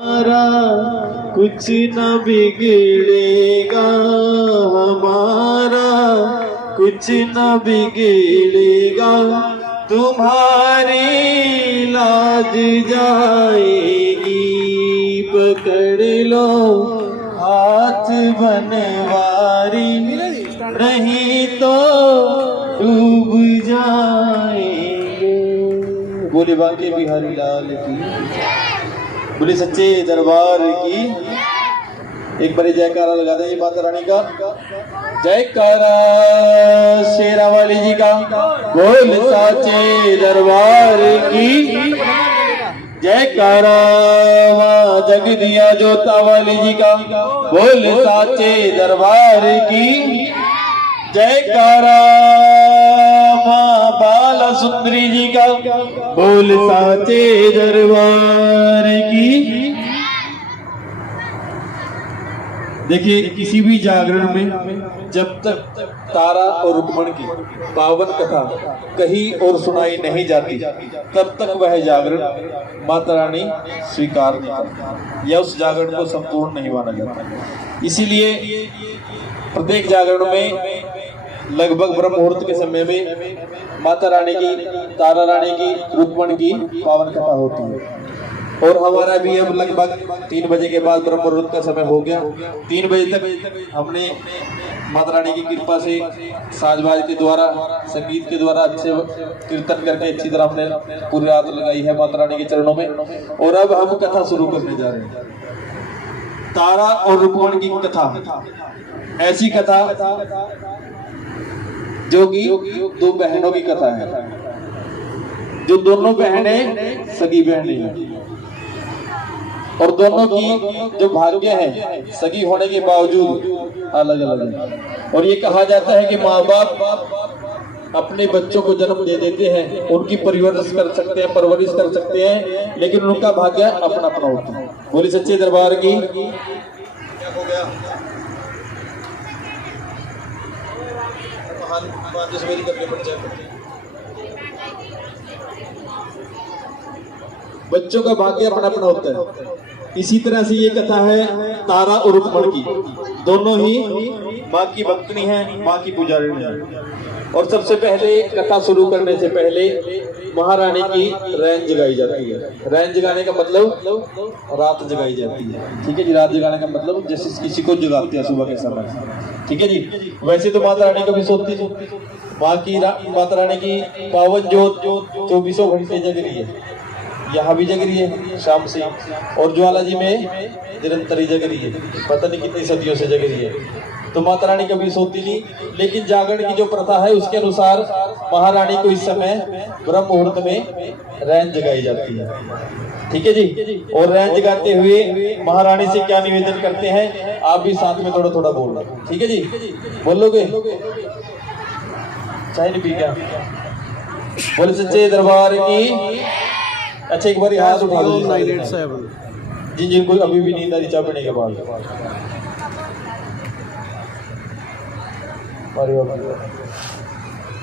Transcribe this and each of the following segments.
हमारा कुछ न बिगड़ेगा, हमारा कुछ न बिगड़ेगा, तुम्हारी लाज जाएगी। पकड़ लो हाथ बनवारी, नहीं तो डूब जाएंगे। बोले बांके बिहारी लाल की, बोले सच्चे दरबार की। एक बार जयकारा लगा दें माता रानी का। जयकारा शेरा वाली जी का, बोल सच्चे दरबार की। जयकारा मां जगदिया जोता वाली जी का, बोल सच्चे दरबार की। जयकारा मां बाला सुंदरी जी का, बोल साचे दरबार की। देखिए किसी भी जागरण में जब तक तारा और रुक्मण की पावन कथा कहीं और सुनाई नहीं जाती, तब तक वह जागरण माता रानी स्वीकार नहीं करती या उस जागरण को संपूर्ण नहीं माना जाता। इसीलिए प्रत्येक जागरण में लगभग ब्रह्म मुहूर्त के समय में माता रानी की, तारा रानी की, रुक्मण की पावन कथा होती है। और हमारा भी अब लगभग 3 बजे के बाद ब्रह्म मुहूर्त का समय हो गया। 3 बजे तक हमने माता रानी की कृपा से साजबाज के द्वारा, संगीत के द्वारा अच्छे कीर्तन करके अच्छी तरह हमने पूरी रात लगाई है माता रानी के चरणों में। और अब हम कथा शुरू करने जा रहे हैं। तारा और रुक्मण की कथा, ऐसी कथा जो कि 2 बहनों की कथा है, जो दोनों बहनें सगी बहनें हैं और दोनों की जो भाग्य है सगी होने के बावजूद अलग अलग है। और ये कहा जाता है कि माँ बाप अपने बच्चों को जन्म दे देते हैं, उनकी परवरिश कर सकते हैं, परवरिश कर सकते हैं, लेकिन उनका भाग्य अपना अपना होता है। बोली सच्चे दरबार की। क्या हो गया? बच्चों का भाग्य अपना अपना होता है। इसी तरह से ये कथा है तारा और रुक्मण की। दोनों ही माँ की भक्तनी है, माँ की पुजारिणी है। और सबसे पहले कथा शुरू करने से पहले महारानी की रैन जगाई जाती है। रैन जगाने का मतलब रात जगाई जाती है। ठीक है जी, रात जगाने का मतलब जैसे किसी को जगाते हैं सुबह के समय। ठीक है जी। वैसे तो माता रानी कभी सोती नहीं। माता रानी की पावन जोत 24 घंटे जग रही है, यहाँ भी जग रही है शाम से, और ज्वाला जी में निरंतर जग रही है, पता नहीं कितनी सदियों से जग रही है। तो माता रानी कभी सोती नहीं। लेकिन जागरण की जो प्रथा है उसके अनुसार महारानी को इस समय ब्रह्म मुहूर्त में रैन जगाई जाती है। ठीक है जी। और रैन जगाते हुए महारानी से क्या निवेदन करते हैं, आप भी साथ में थोड़ा थोड़ा बोलना। ठीक है जी, बोलोगे? चाय नहीं पी क्या? बोले सच्चे दरबार की। अच्छा एक बार हाथ उठा दो जी, जिनको अभी भी नींद आ रही चाय पीने के बाद।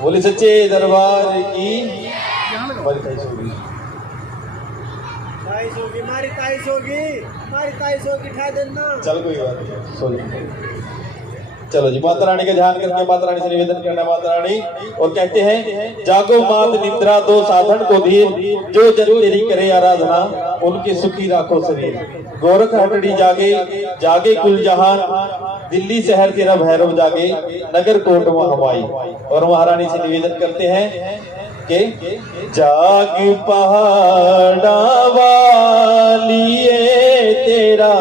बोले सच्चे दरबार की। हमारी ताई सोगी ठा देना। चल कोई बात नहीं, सो चलो जी। माता रानी का ध्यान करके माता रानी से निवेदन करना माता रानी। और कहते हैं, जागो मात निद्रा दो साधन को धीर, जो जन तेरी करे आराधना, उनके सुखी राखो शरीर। गोरख हटड़ी जागे, जागे कुल जहान, दिल्ली शहर तेरा भैरव जागे, नगर कोट हवाई। और महारानी से निवेदन करते हैं कि जाग पहाड़ा वालिए तेरा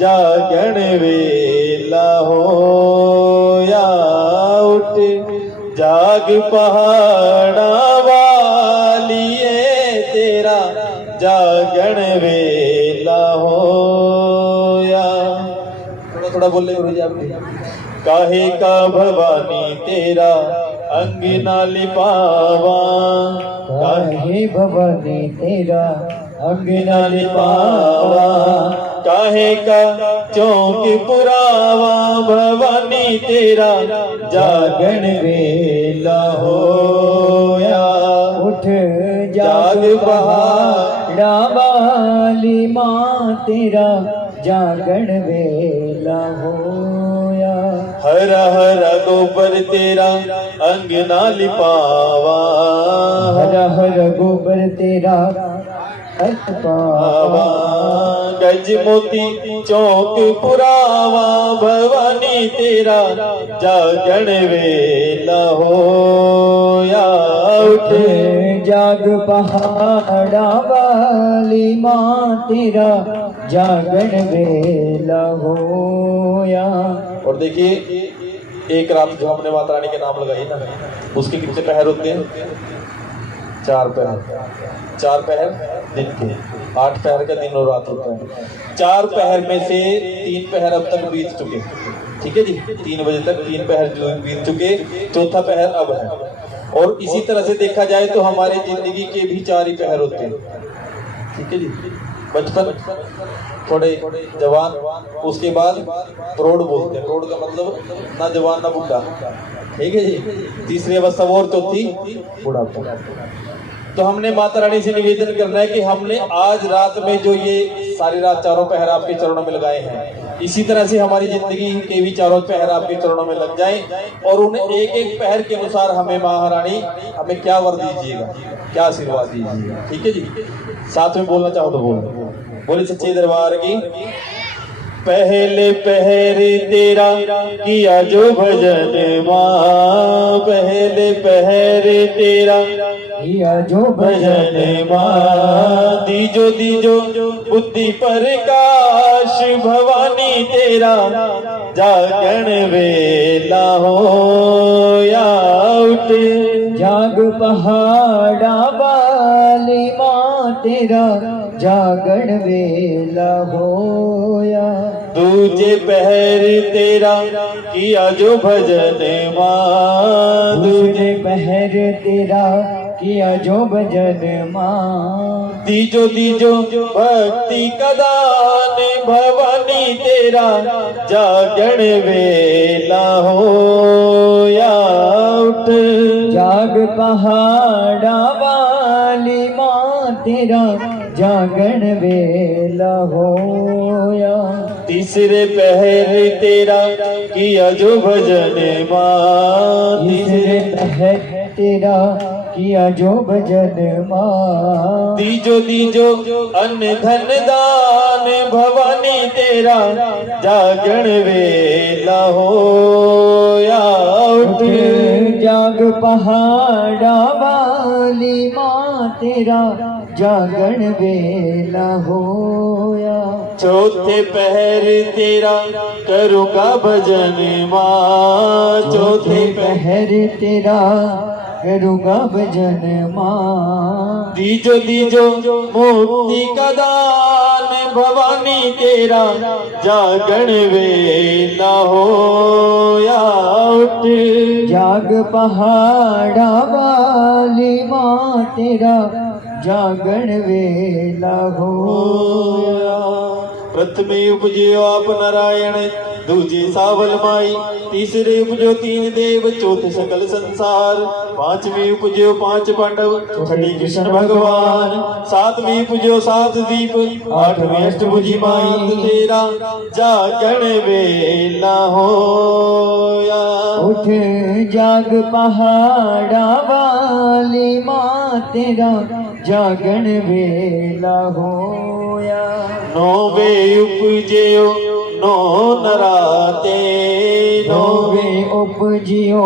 जागण वेला हो या उठ, जाग पहाड़ा वालिए तेरा जागण वेला हो या। थोड़ा थोड़ा बोल ले गुरुजी आप। काहे का भवानी तेरा अंग ना लिपावा, काहे भवानी तेरा अंग ना लिपावा, काहे का चौक पुरावा, भवानी तेरा जागण वेला होया। उठ जाग पहाड़ा वाली माँ तेरा जागण वेला होया। हरा हरा गोबर तेरा अंगना लिपावा, हरा हरा गोबर तेरा पावा। गज मोती चौक पुरावा, भवानी तेरा जागण वेला होया। उठे जाग पहाड़ा वाली माँ तेरा जागण वेला होया। और देखिए एक रात जो हमने माता रानी के नाम लगाई ना, उसके कितने पहर होते हैं? 4 पहर। 4 पहर दिन के, 8 पहर का दिन और रात होता है। 4 पहर में से 3 पहर अब तक बीत चुके, ठीक है जी। 3 बजे तक 3 पहर जो बीत चुके, चौथा पहर अब है। और इसी तरह से देखा जाए तो हमारी जिंदगी के भी 4 ही पहर होते हैं, ठीक है जी। बचपन, थोड़े जवान, उसके बाद प्रौढ़ बोलते हैं। प्रौढ़ का मतलब ना जवान ना बूढ़ा, ठीक है जी। तीसरी अवस्था और चौथी बुढ़ापा। तो हमने माता रानी से निवेदन करना है कि हमने आज रात में जो ये सारी रात 4 पहर आपके चरणों में लगाए हैं, इसी तरह से हमारी जिंदगी के भी 4 पहर आपके चरणों में लग जाएं। और उन्हें एक एक पहर के अनुसार हमें महारानी हमें क्या वर दीजिएगा, क्या आशीर्वाद दीजिएगा, ठीक है जी। साथ में बोलना चाहो तो बोले सच्चे दरबार की। पहले पहर तेरा किया जो भजन माँ, पहले पहर तेरा किया जो भजन माँ। दीजो दीजो बुद्धि प्रकाश, भवानी तेरा जागण वेला होया। उठ जाग पहाड़ा वाली माँ तेरा जागण वेला होया। दूजे पहर तेरा किया जो भजन माँ, दूजे पहर तेरा किया जो भजन माँ। दीजो दीजो भक्ति का दान, भवानी तेरा जागण वेला होया। उठ जाग पहाड़ा वाली माँ तेरा जागण वेला होया। तीसरे पहर तेरा किया जो भजन माँ, तीसरे पहर तेरा किया जो भजन माँ। दीजो दीजो अन्न धन दान, भवानी तेरा जागण वेला होया। उठ जाग पहाड़ा वाली माँ तेरा जागण वेला होया। चौथे पहर तेरा करूँगा भजन माँ, चौथे पहर तेरा करूँगा भजन माँ। दीजो दीजो मुक्ति का दान, भवानी तेरा जागण वेला होया। उठ जाग पहाड़ा वाली माँ तेरा जागण वेला होया। प्रथमे उपजयो आप नारायण, दूजे सावल माई, तीसरे उपजो 3 देव, चौथे सकल संसार, 5वें उपजो 5 पांडव, छठी कृष्ण भगवान, 7वें उपजो 7 दीप, 8वें अष्टभुजी माई तेरा जागण वेला होया। उठ जाग पहाड़ा वाली माँ तेरा जागण वेला होया। 9वें उपजयो 9 नराते, 9वें उपजियो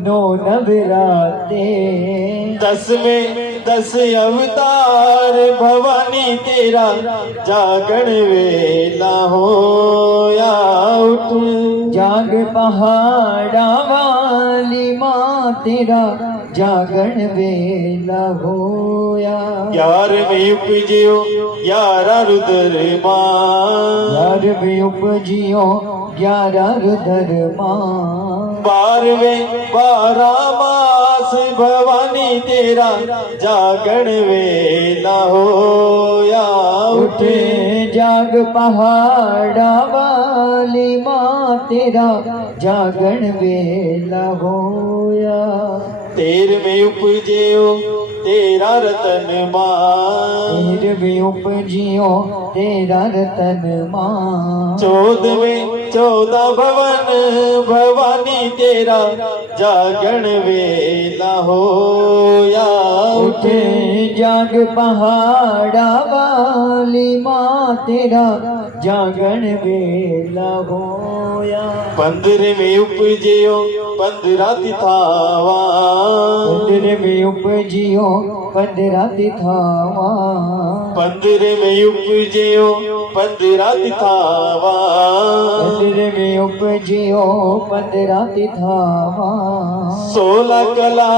9 नवराते, 10वें 10 अवतार, भवानी तेरा जागण वेला होया। उठ जाग पहाड़ा वाली माँ तेरा जागण वेला होया। 11वें उपजियो 11 रुद्र माँ, 11वें उपजियो 11 रुद्र माँ। 12वें 12 मास, भवानी तेरा जागण वेला होया। उठ जाग पहाड़ा वाली माँ तेरा जागण वेला होया। 13वें उपजियो तेरा रतन मान। फिर भी उपजियो तेरा रतन मान। 14वें 14 भवन भवानी तेरा जागरण वेला होया। उठे जाग पहाड़ा वाली माँ तेरा जागरण वेला होया। 15वें उपजियो 15 तिथावा। 15वें उपजियो 15 तिथावा। 15वें उपजियो 15 तिथावा। 15वें उपजियो 15 तिथावा। 16 कला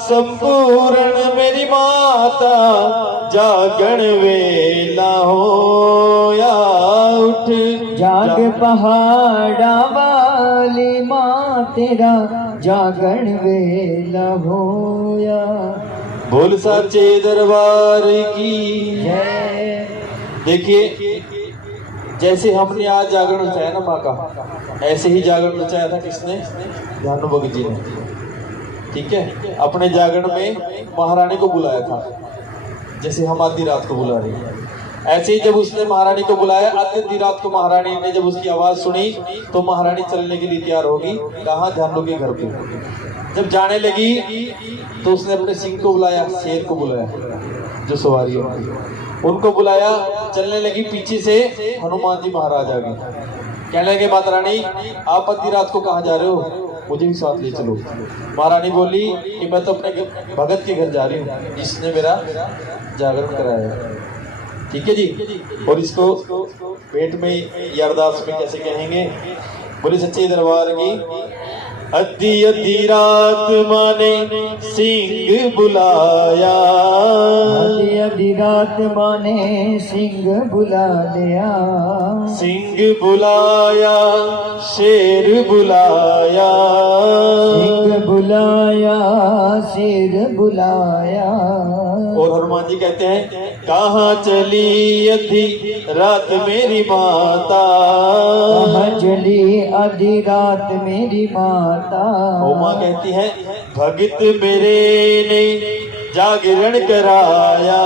संपूर्ण मेरी माता जागरण वेला होया। उठ जाग पहाड़ा वाली माँ तेरा जागरण वेला होया। बोल साचे दरबार की जय। देखिए, जैसे हमने आज जागरण रचाया ना माँ का, ऐसे ही जागरण रचाया था किसने? ध्यानु भगत जी ने। ठीक है, अपने जागरण में महारानी को बुलाया था, जैसे हम आधी रात को बुला रहे हैं। ऐसे ही जब उसने महारानी को बुलाया, आधी रात को महारानी ने जब उसकी आवाज सुनी तो महारानी चलने के लिए तैयार होगी। कहाँ? ध्यानु के घर पे। जब जाने लगी तो उसने अपने सिंह को बुलाया, शेर को बुलाया, जो सवारी उनको बुलाया। चलने लगी, पीछे से हनुमान जी महाराज आ गए। कहने लगे, माता रानी आप आधी रात को कहाँ जा रहे हो? मुझे भी साथ ले चलो। महारानी बोली कि मैं तो अपने भगत के घर जा रही हूँ, जिसने मेरा जागरण कराया। ठीक है जी। और इसको पेट में या अरदास में कैसे कहेंगे? बोले सच्चे दरबार की। अद्धी अद्धी रात माने सिंह बुलाया। आधी आधी रात माने सिंह बुला लिया। सिंह बुलाया, शेर बुलाया। सिंह बुलाया, शेर बुलाया। और हनुमान जी कहते हैं, कहाँ चली अधी रात मेरी माता? कहाँ चली आधी रात मेरी माता? ओ माँ कहती है, भगत मेरे ने जागरण कराया।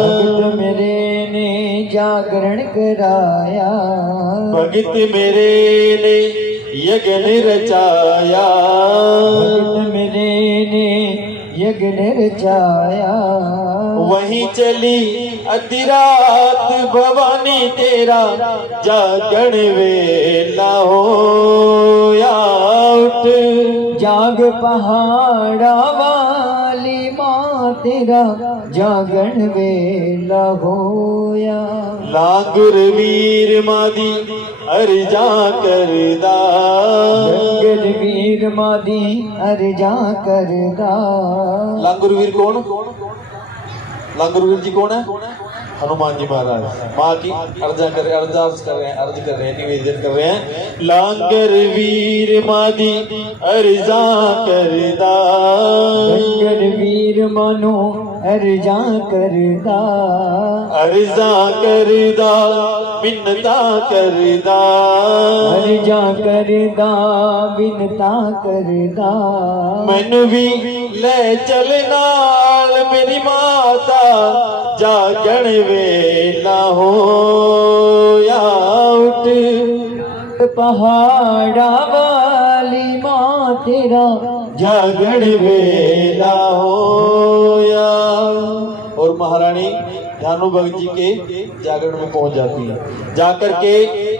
भगत मेरे ने जागरण कराया। भगत मेरे ने यज्ञ रचाया। भगत मेरे ने यज्ञ रचाया। वहीं चली अधी रात भवानी तेरा जागरण वेला होया। उठ जाग पहाड़ा वाली माँ तेरा जागरण वेला होया। लांगुर वीर मादी अर्जा करदा। जंगल वीर मादी अर्जा करदा। लांगुर कौन? लांगुर जी कौन है? हनुमान जी महाराज। माँ की अर्ज कर रहे हैं, निवेदन कर रहे हैं। लांगर वीर मादी अर्जा करदा। जंगल वीर मानो अर्जा करदा। अर्जा करदा बिनता करदा। अर्जा करदा बिनता करदा। मैनू भी ले चल नाल मेरी माता जागण वेला होया। उठ पहाड़ा वाली माँ तेरा जागण वेला होया। और महारानी ध्यानु भगत जी के जागरण में पहुंच जाती है। जाकर के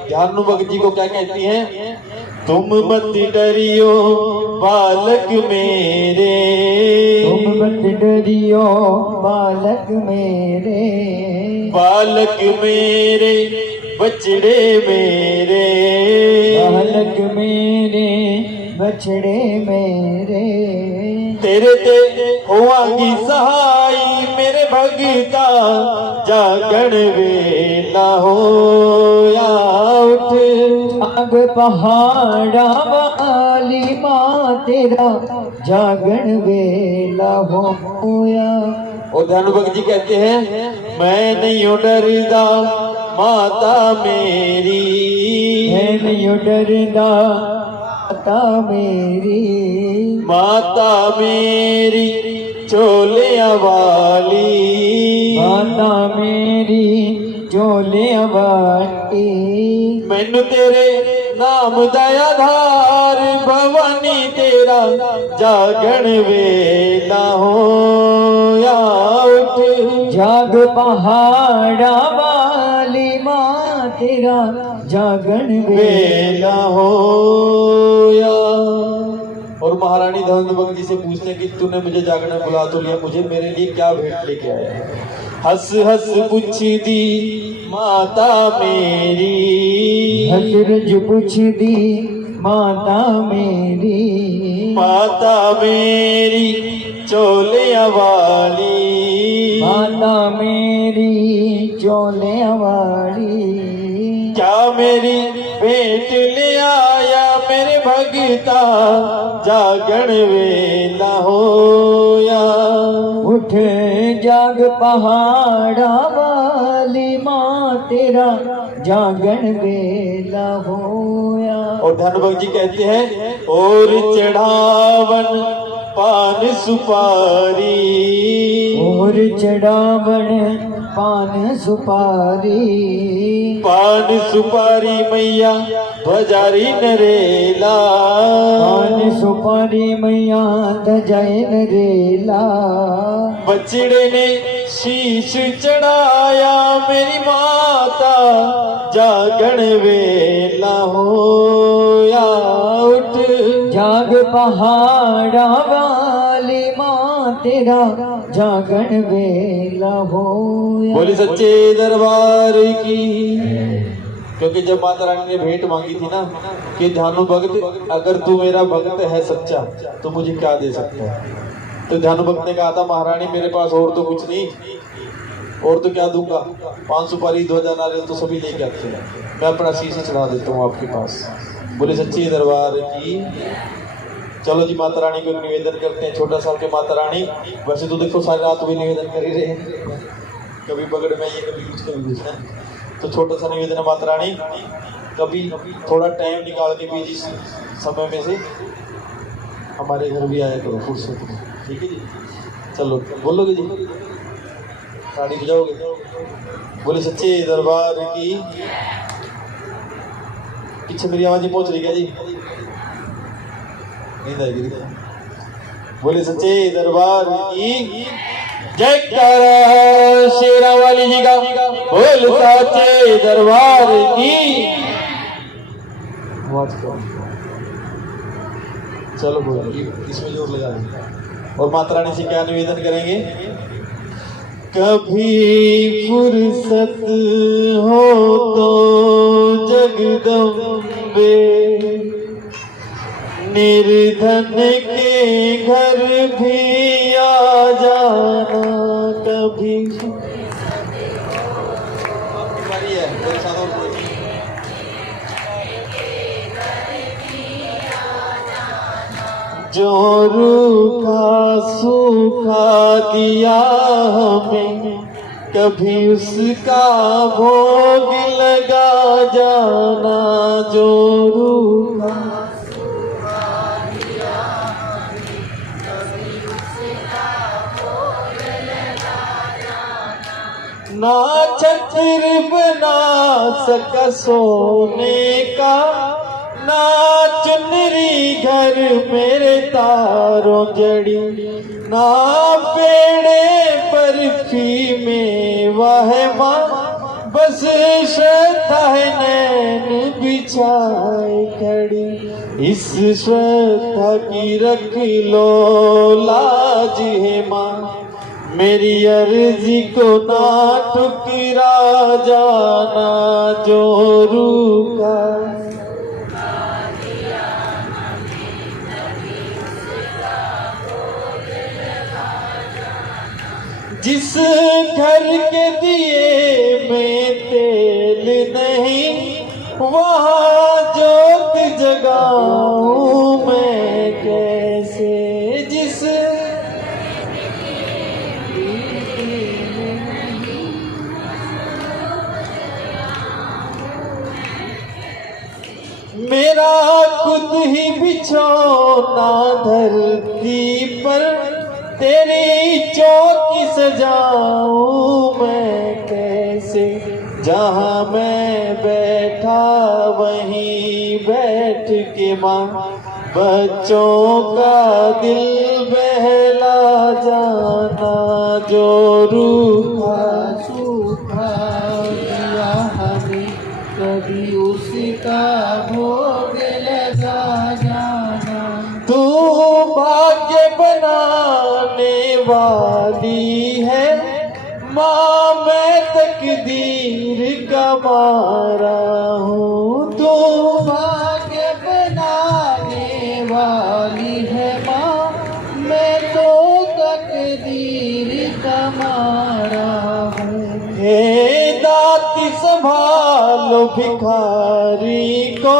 ध्यानु भगत जी को क्या कहती हैं? तुम मत डरियो बालक मेरे। तुम मत डरियो बालक मेरे। बालक मेरे बछड़े मेरे। बालक मेरे बछड़े मेरे। तेरे ते होवांगी सहाय मेरे भगता जागण वेला होया। उठ जाग पहाड़ा वाली माँ तेरा जागरण वेला होया। और ध्यानु भगत जी कहते हैं, मैं नहीं डरदा माता मेरी। मैं नहीं डरदा माता मेरी। माता मेरी चोलिया वाली माता मेरी चोलिया वाली मैनू तेरे नाम दया धार भवानी तेरा जागण वेला होया उठ जाग पहाड़ा वाली माँ तेरा जागण वेला वेला होया। और महारानी धनंद भक्त जी से पूछते हैं कि तूने मुझे जागरण में बुला तो लिया, मुझे मेरे लिए क्या भेंट लेके आया है? हंस हंस पूछ दी माता मेरी हसरज पूछ दी माता मेरी माता मेरी चोलिया वाली माता मेरी चोलिया वाली क्या मेरी भेंट ले आया मेरे भगता जागरण वेला होया। उठ जाग पहाड़ा वाली माँ तेरा जागण वेला होया। और धनभग जी कहते हैं और चढ़ावन पान सुपारी और चढ़ावन पान सुपारी पान सुपारी मैया ध्वजारी नरेला पान सुपारी मैया धजाए नरेला बछड़े ने शीश चढ़ाया मेरी माता जागण वेला होया उठ जाग पहाड़ा वाली माँ तेरा जागण वेला होया। बोली सच्चे दरबार की। क्योंकि जब माता रानी ने भेंट मांगी थी ना कि ध्यानु भक्त अगर तू मेरा भक्त है सच्चा तो मुझे क्या दे सकता है, तो ध्यानु भक्त ने कहा था महारानी मेरे पास और तो कुछ नहीं, और तो क्या दूंगा, 5 सुपारी ध्वजा नारियल तो सभी लेके आते हैं, मैं अपना शीश चढ़ा देता हूँ आपके पास। बोले सच्चे दरबार की। चलो जी माता रानी को निवेदन करते हैं। छोटा साल के माता रानी वैसे तो देखो सारी रात भी निवेदन कर ही रहे हैं, कभी बगड़ में ये कभी कुछ कभी कुछ है, तो छोटा सा निवेदन है माता रानी कभी थोड़ा टाइम निकाल के भी जिस समय में से हमारे घर भी आया करो फुर्सत में, ठीक है जी। चलो बोलोगे जी, ताड़ी बजाओगे? बोले सच्चे दरबार की। पीछे मेरी आवाज नहीं पहुंच रही क्या जी? नींद आएगी। बोले सच्चे दरबार की जयकारा शेरा वाली जी का। बोल सच्चे दरबार की। आवाज करो। चलो बोलो, इसमें जोर लगा देंगे। और माता रानी से क्या निवेदन करेंगे? कभी फुर्सत हो तो जगदम्बे निर्धन के घर भी आ जाना कभी। जो रूखा सूखा दिया हमें कभी उसका भोग लगा जाना। जो रूखा ना छत्र बना सका सोने का, ना चुनरी घर मेरे तारों जड़ी, ना पेड़े बर्फी में वाह माँ बस श्रद्धा है नैन बिछाए खड़ी। इस श्रद्धा की रख लो लाज है माँ, मेरी अर्जी को ना ठुकरा जाना। जो रूखा जिस घर के दिए में तेल नहीं वहाँ जोत जगाऊं मैं कैसे। जिस मेरा खुद ही बिछौना धरती पर तेरी जाऊं मैं कैसे, जहाँ मैं बैठा वहीं बैठ के माँ बच्चों का दिल बहला जाना, जो रूठा सूखा दिया हमें कभी उसका भोग लगा जाना। तू भाग्य बनाने वाली है माँ, मैं तकदीर का मारा हूँ। तू भाग्य बनाने वाली है माँ, मैं तो तकदीर का मारा हूँ। हे दाती संभालो भिखारी को,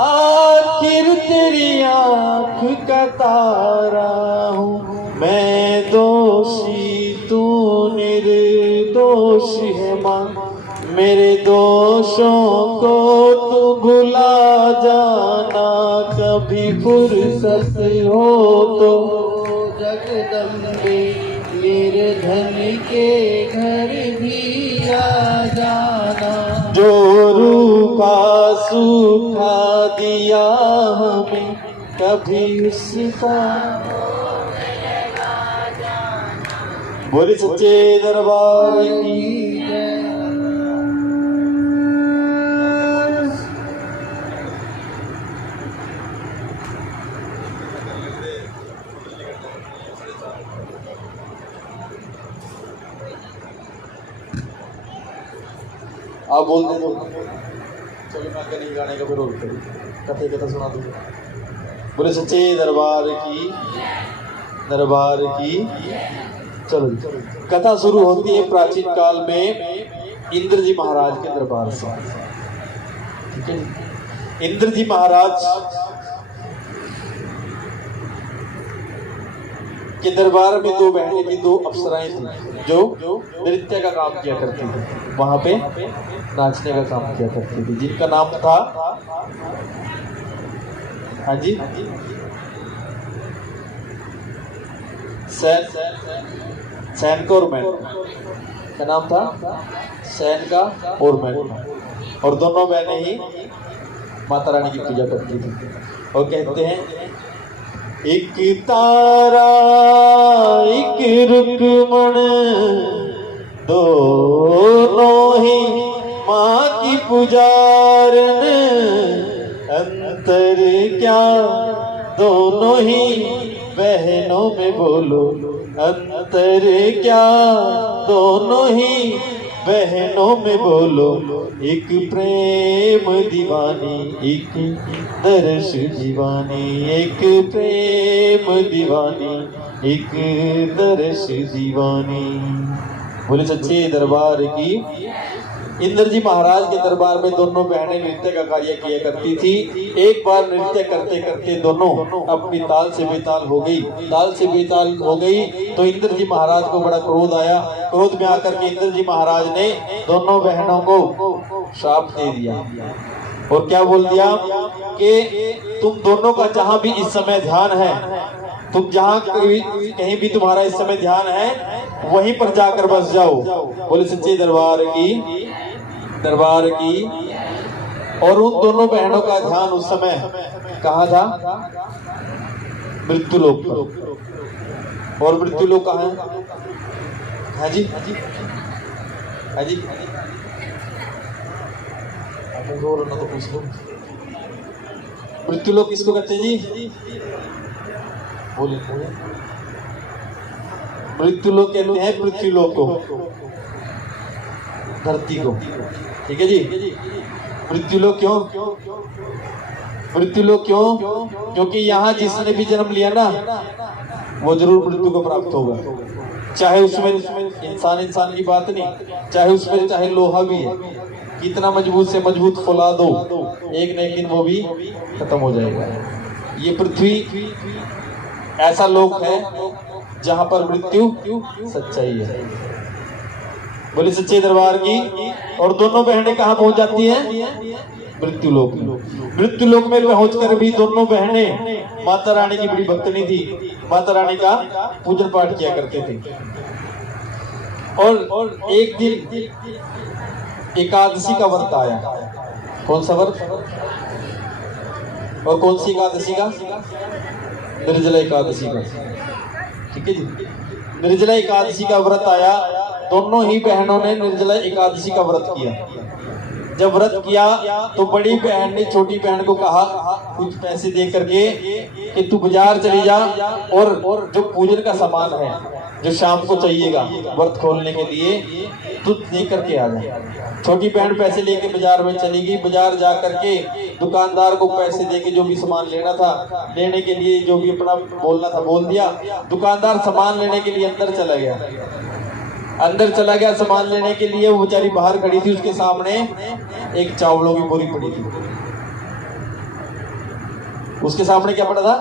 आखिर तेरी आँख का तारा हूँ। मैं दोषी तू निर्दोष है माँ, मेरे दोषों को तू भुला जाना। कभी फुर्सत हो तो जगदम्बे मेरे धन के घर भी आ जाना। जो रूखा सूखा दिया हमें कभी उसका। बोले सच्चे दरबार की जय। आप बोलते हो चलो मैं आगे नहीं गाने का फिर और कथे कथा सुना दूंगा। बोले सच्चे दरबार की। चलो कथा शुरू होती है प्राचीन काल में इंद्र जी महाराज के दरबार से। ठीक है, इंद्र जी महाराज के दरबार में दो बहनें थी, दो अप्सराएं थी जो नृत्य का काम किया करती थी, वहां पे नाचने का काम किया करती थी, जिनका नाम था हाँ जी सैन का और मैन का नाम था, सैन का और मैन, और दोनों बहनें ही माता रानी की पूजा करती थी। और कहते हैं एक तारा एक रुक्मण दोनों ही माँ की पुजारन, अंतर क्या दोनों ही बहनों में बोलो, अंतर क्या दोनों ही बहनों में बोलो। एक प्रेम दीवानी एक दर्श दीवानी, एक प्रेम दीवानी एक दर्श दीवानी। बोले सच्चे दरबार की। इंद्र जी महाराज के दरबार में दोनों बहनें नृत्य का कार्य किया करती थी। एक बार नृत्य करते करते दोनों अपनी ताल से बेताल हो गई। ताल से बेताल हो गई तो इंद्र जी महाराज को बड़ा क्रोध आया। क्रोध में आकर के इंद्र जी महाराज ने दोनों बहनों को श्राप दे दिया और क्या बोल दिया कि तुम दोनों का जहां भी इस समय ध्यान है, तुम जहां कहीं भी तुम्हारा इस समय ध्यान है वहीं पर जाकर बस जाओ। बोले सच्चे दरबार की। और उन दोनों बहनों का ध्यान उस समय कहाँ था? मृत्युलोक पर। और मृत्युलोक कहाँ है? हाँ जी ना तो पूछ लो। मृत्युलोक किसको कहते हैं जी? बोले मृत्युलोक कहते हैं पृथ्वीलोक को, धरती को। ठीक है जी। मृत्युलोक क्यों? मृत्युलोक क्यों? क्योंकि यहाँ जिसने भी जन्म लिया ना वो जरूर मृत्यु को प्राप्त होगा। चाहे उसमें इंसान की बात नहीं, चाहे उसमें चाहे लोहा भी है, कितना मजबूत से मजबूत फौलाद दो, एक न एक दिन वो भी खत्म हो जाएगा। ये पृथ्वी ऐसा लोक है जहां पर मृत्यु सच्चाई है। बोले सच्चे दरबार की। और दोनों बहनें कहाँ पहुंच जाती हैं? मृत्युलोक में। मृत्युलोक में पहुंचकर भी दोनों बहनें माता रानी की बड़ी भक्तनी थी, माता रानी का पूजन पाठ किया करते थे। और एक दिन एकादशी का व्रत आया। कौन सा व्रत? और कौन सी एकादशी का? निर्जला एकादशी का। ठीक है जी, निर्जला एकादशी का व्रत आया। दोनों ही बहनों ने निर्जला एकादशी का व्रत किया। जब व्रत किया तो बड़ी बहन ने छोटी बहन को कहा कुछ पैसे दे करके कि तू बाजार चली जा और जो पूजन का सामान है जो शाम को चाहिएगा व्रत खोलने के लिए तू दे करके आ जा। छोटी बहन पैसे लेके बाजार में चली गई। बाजार जा करके दुकानदार को पैसे देके जो भी सामान लेना था लेने के लिए जो भी अपना बोलना था बोल दिया। दुकानदार सामान लेने के लिए अंदर चला गया। सामान लेने के लिए। वो बेचारी बाहर खड़ी थी, उसके सामने एक चावलों की बोरी पड़ी थी। उसके सामने क्या पड़ा था?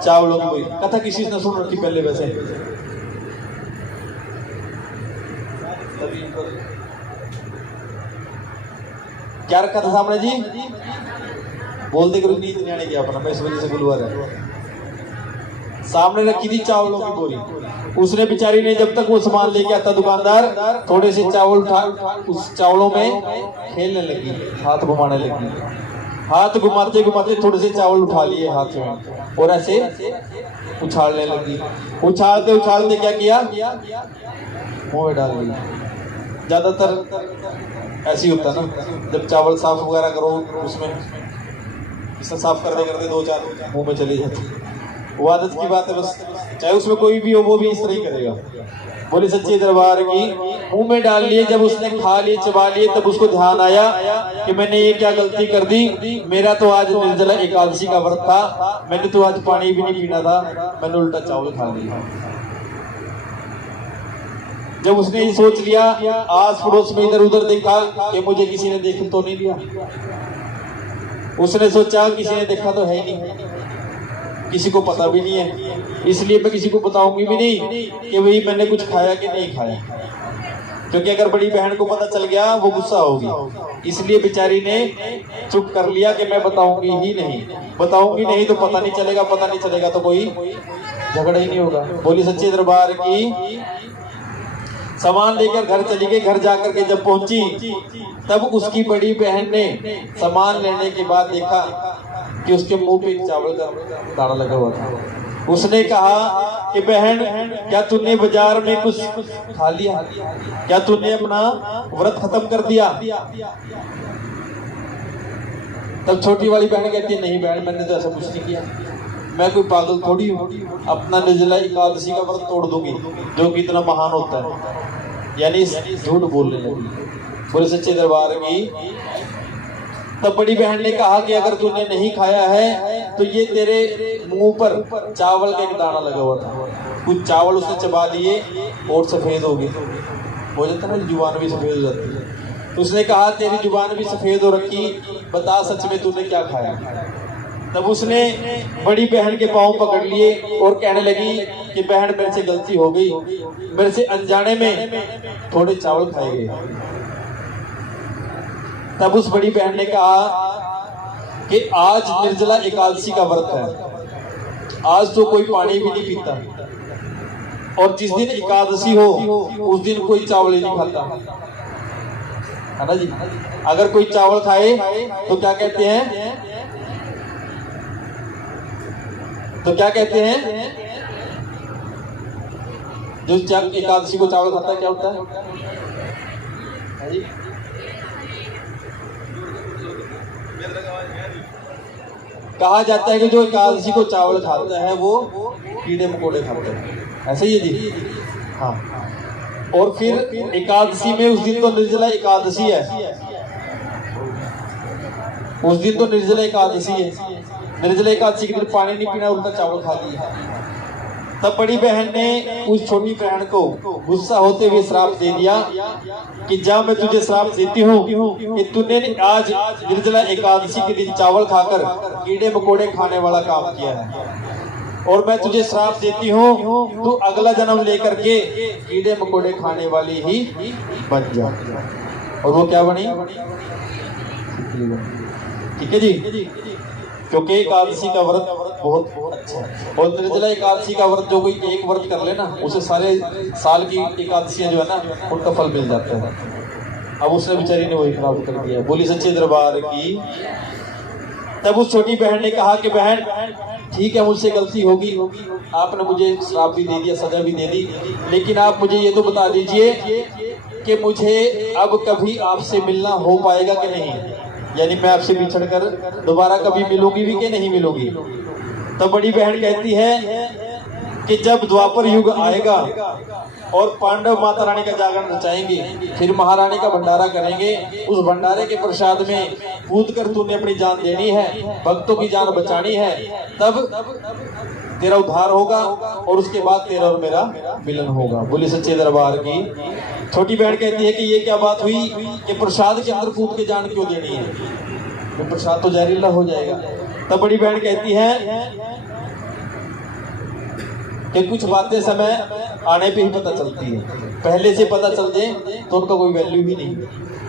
चावलों की बोरी। कथा किसी ने सुन रखी पहले वैसे? क्या रखा था सामने जी? बोलते करो नींद नहीं आने की अपना, मैं इस वजह से बुलवा रहा। सामने रखी थी चावलों की बोरी। उसने बेचारी ने जब तक वो सामान लेके आता दुकानदार थोड़े से चावल उठा उस चावलों में खेलने लगी, हाथ घुमाने लगी। हाथ घुमाते घुमाते थोड़े से चावल उठा लिए हाथ में और ऐसे उछालने लगी। उछालते उछालते क्या किया? मुंह में डाल दिया। ज्यादातर ऐसी होता ना, जब चावल साफ वगैरह करो उसमें इसे साफ करते दो चार मुंह में चली जाती। वो आदत की बात है बस, चाहे उसमें कोई भी हो वो भी इस तरह ही करेगा। बोले सच्चे दरबार की, मुंह में डाल लिए। जब उसने खा लिए चबा लिए तब उसको ध्यान आया कि मैंने ये क्या गलती कर दी। मेरा तो आज निर्जला एकादशी का व्रत था, मैंने तो आज पानी भी नहीं पीना था, मैंने उल्टा चावल खा लिया। जब उसने ये सोच लिया, आस पड़ोस में इधर उधर देखा कि मुझे किसी ने देख तो नहीं लिया। उसने सोचा किसी ने देखा तो है ही नहीं, किसी को पता भी नहीं है, इसलिए मैं किसी को बताऊंगी भी नहीं कि भाई मैंने कुछ खाया कि नहीं खाया, क्योंकि अगर बड़ी बहन को पता चल गया वो गुस्सा होगी। इसलिए बेचारी ने चुप कर लिया कि मैं बताऊंगी ही नहीं। बताऊंगी नहीं तो पता नहीं चलेगा, पता नहीं चलेगा तो कोई झगड़ा ही नहीं होगा। बोली सच्चे दरबार की। सामान लेकर घर चली गई। घर जाकर के जब पहुंची तब उसकी बड़ी बहन ने सामान लेने के बाद देखा कि उसके मुंह पे चावल का दाना लगा हुआ था। उसने कहा कि बहन क्या तूने बाजार में कुछ खा लिया? क्या तूने अपना व्रत खत्म कर दिया? तब छोटी वाली बहन कहती है नहीं बहन, मैंने तो ऐसा कुछ नहीं किया, मैं कोई पागल थोड़ी हूँ, अपना निर्जला एकादशी का व्रत तोड़ दूंगी जो कि इतना महान होता है। यानी झूठ बोलने लगी। बोले सच्चे दरबार की। तब बड़ी बहन ने कहा कि अगर तूने नहीं खाया है तो ये तेरे मुंह पर चावल का एक दाना लगा हुआ था, कुछ चावल उसने चबा लिए और सफेद हो गए। हो जाता है ना, जुबान भी सफेद हो जाती है। उसने कहा तेरी जुबान भी सफेद हो रखी, बता सच में तूने क्या खाया? तब उसने बड़ी बहन के पांव पकड़ लिए और कहने लगी कि बहन मेरे से गलती हो गई, मेरे से अनजाने में थोड़े चावल खाए गए। तब उस बड़ी बहन ने कहा कि आज निर्जला एकादशी का व्रत है, आज तो कोई पानी भी नहीं पीता, और जिस दिन एकादशी हो उस दिन कोई चावल ही नहीं खाता, है ना जी। अगर कोई चावल खाए तो क्या कहते हैं? तो क्या कहते हैं? जो एकादशी को चावल खाता है क्या होता है? कहा जाता है कि जो एकादशी को चावल खाता है वो कीड़े मकोड़े खाता है, ऐसे ही है जी। हाँ, और फिर एकादशी में उस दिन तो निर्जला एकादशी है, उस दिन तो निर्जला एकादशी है। निर्जला एकादशी के दिन पानी नहीं पीना, उल्टा चावल खा लिया। तब बड़ी बहन ने उस छोटी बहन को गुस्सा होते हुए श्राप दे दिया कि जा मैं तुझे श्राप देती हूँ कि तूने आज निर्जला एकादशी के दिन चावल खाकर कीड़े मकोड़े खाने वाला काम किया है, और मैं तुझे श्राप देती हूँ तू अगला जन्म लेकर के कीड़े मकोड़े खाने वाली ही बन जा। और वो क्या बनी? ठीक है जी, क्योंकि एकादशी का व्रत बहुत अच्छा है। और निर्जला एकादशी का व्रत जो कोई एक व्रत कर लेना, उसे सारे साल की एकादशियां जो है ना उनका फल मिल जाता है। अब उसने बेचारी ने वही खराब कर दिया। बोली सच्चे दरबार की। तब उस छोटी बहन ने कहा कि बहन ठीक है, मुझसे गलती होगी, आपने मुझे श्राप भी दे दिया, सजा भी दे दी, लेकिन आप मुझे ये तो बता दीजिए कि मुझे अब कभी आपसे मिलना हो पाएगा कि नहीं, यानी मैं आपसे बिछड़ कर दोबारा कभी मिलूंगी भी कि नहीं मिलूंगी। तब बड़ी बहन कहती है कि जब द्वापर युग आएगा और पांडव माता रानी का जागरण रचाएंगे, फिर महारानी का भंडारा करेंगे, उस भंडारे के प्रसाद में कूद कर तूने अपनी जान देनी है, भक्तों की जान बचानी है, तब तेरा उद्धार होगा और उसके बाद तेरा और मेरा मिलन होगा। बोली सच्चे दरबार की। छोटी बहन कहती है कि ये क्या बात हुई कि प्रसाद के अंदर कूद के जान क्यों देनी है, तो प्रसाद तो जहरीला हो जाएगा। तब बड़ी बहन कहती है कि कुछ बातें समय आने पे ही पता चलती है, पहले से पता चल जाए तो उनका कोई वैल्यू ही नहीं,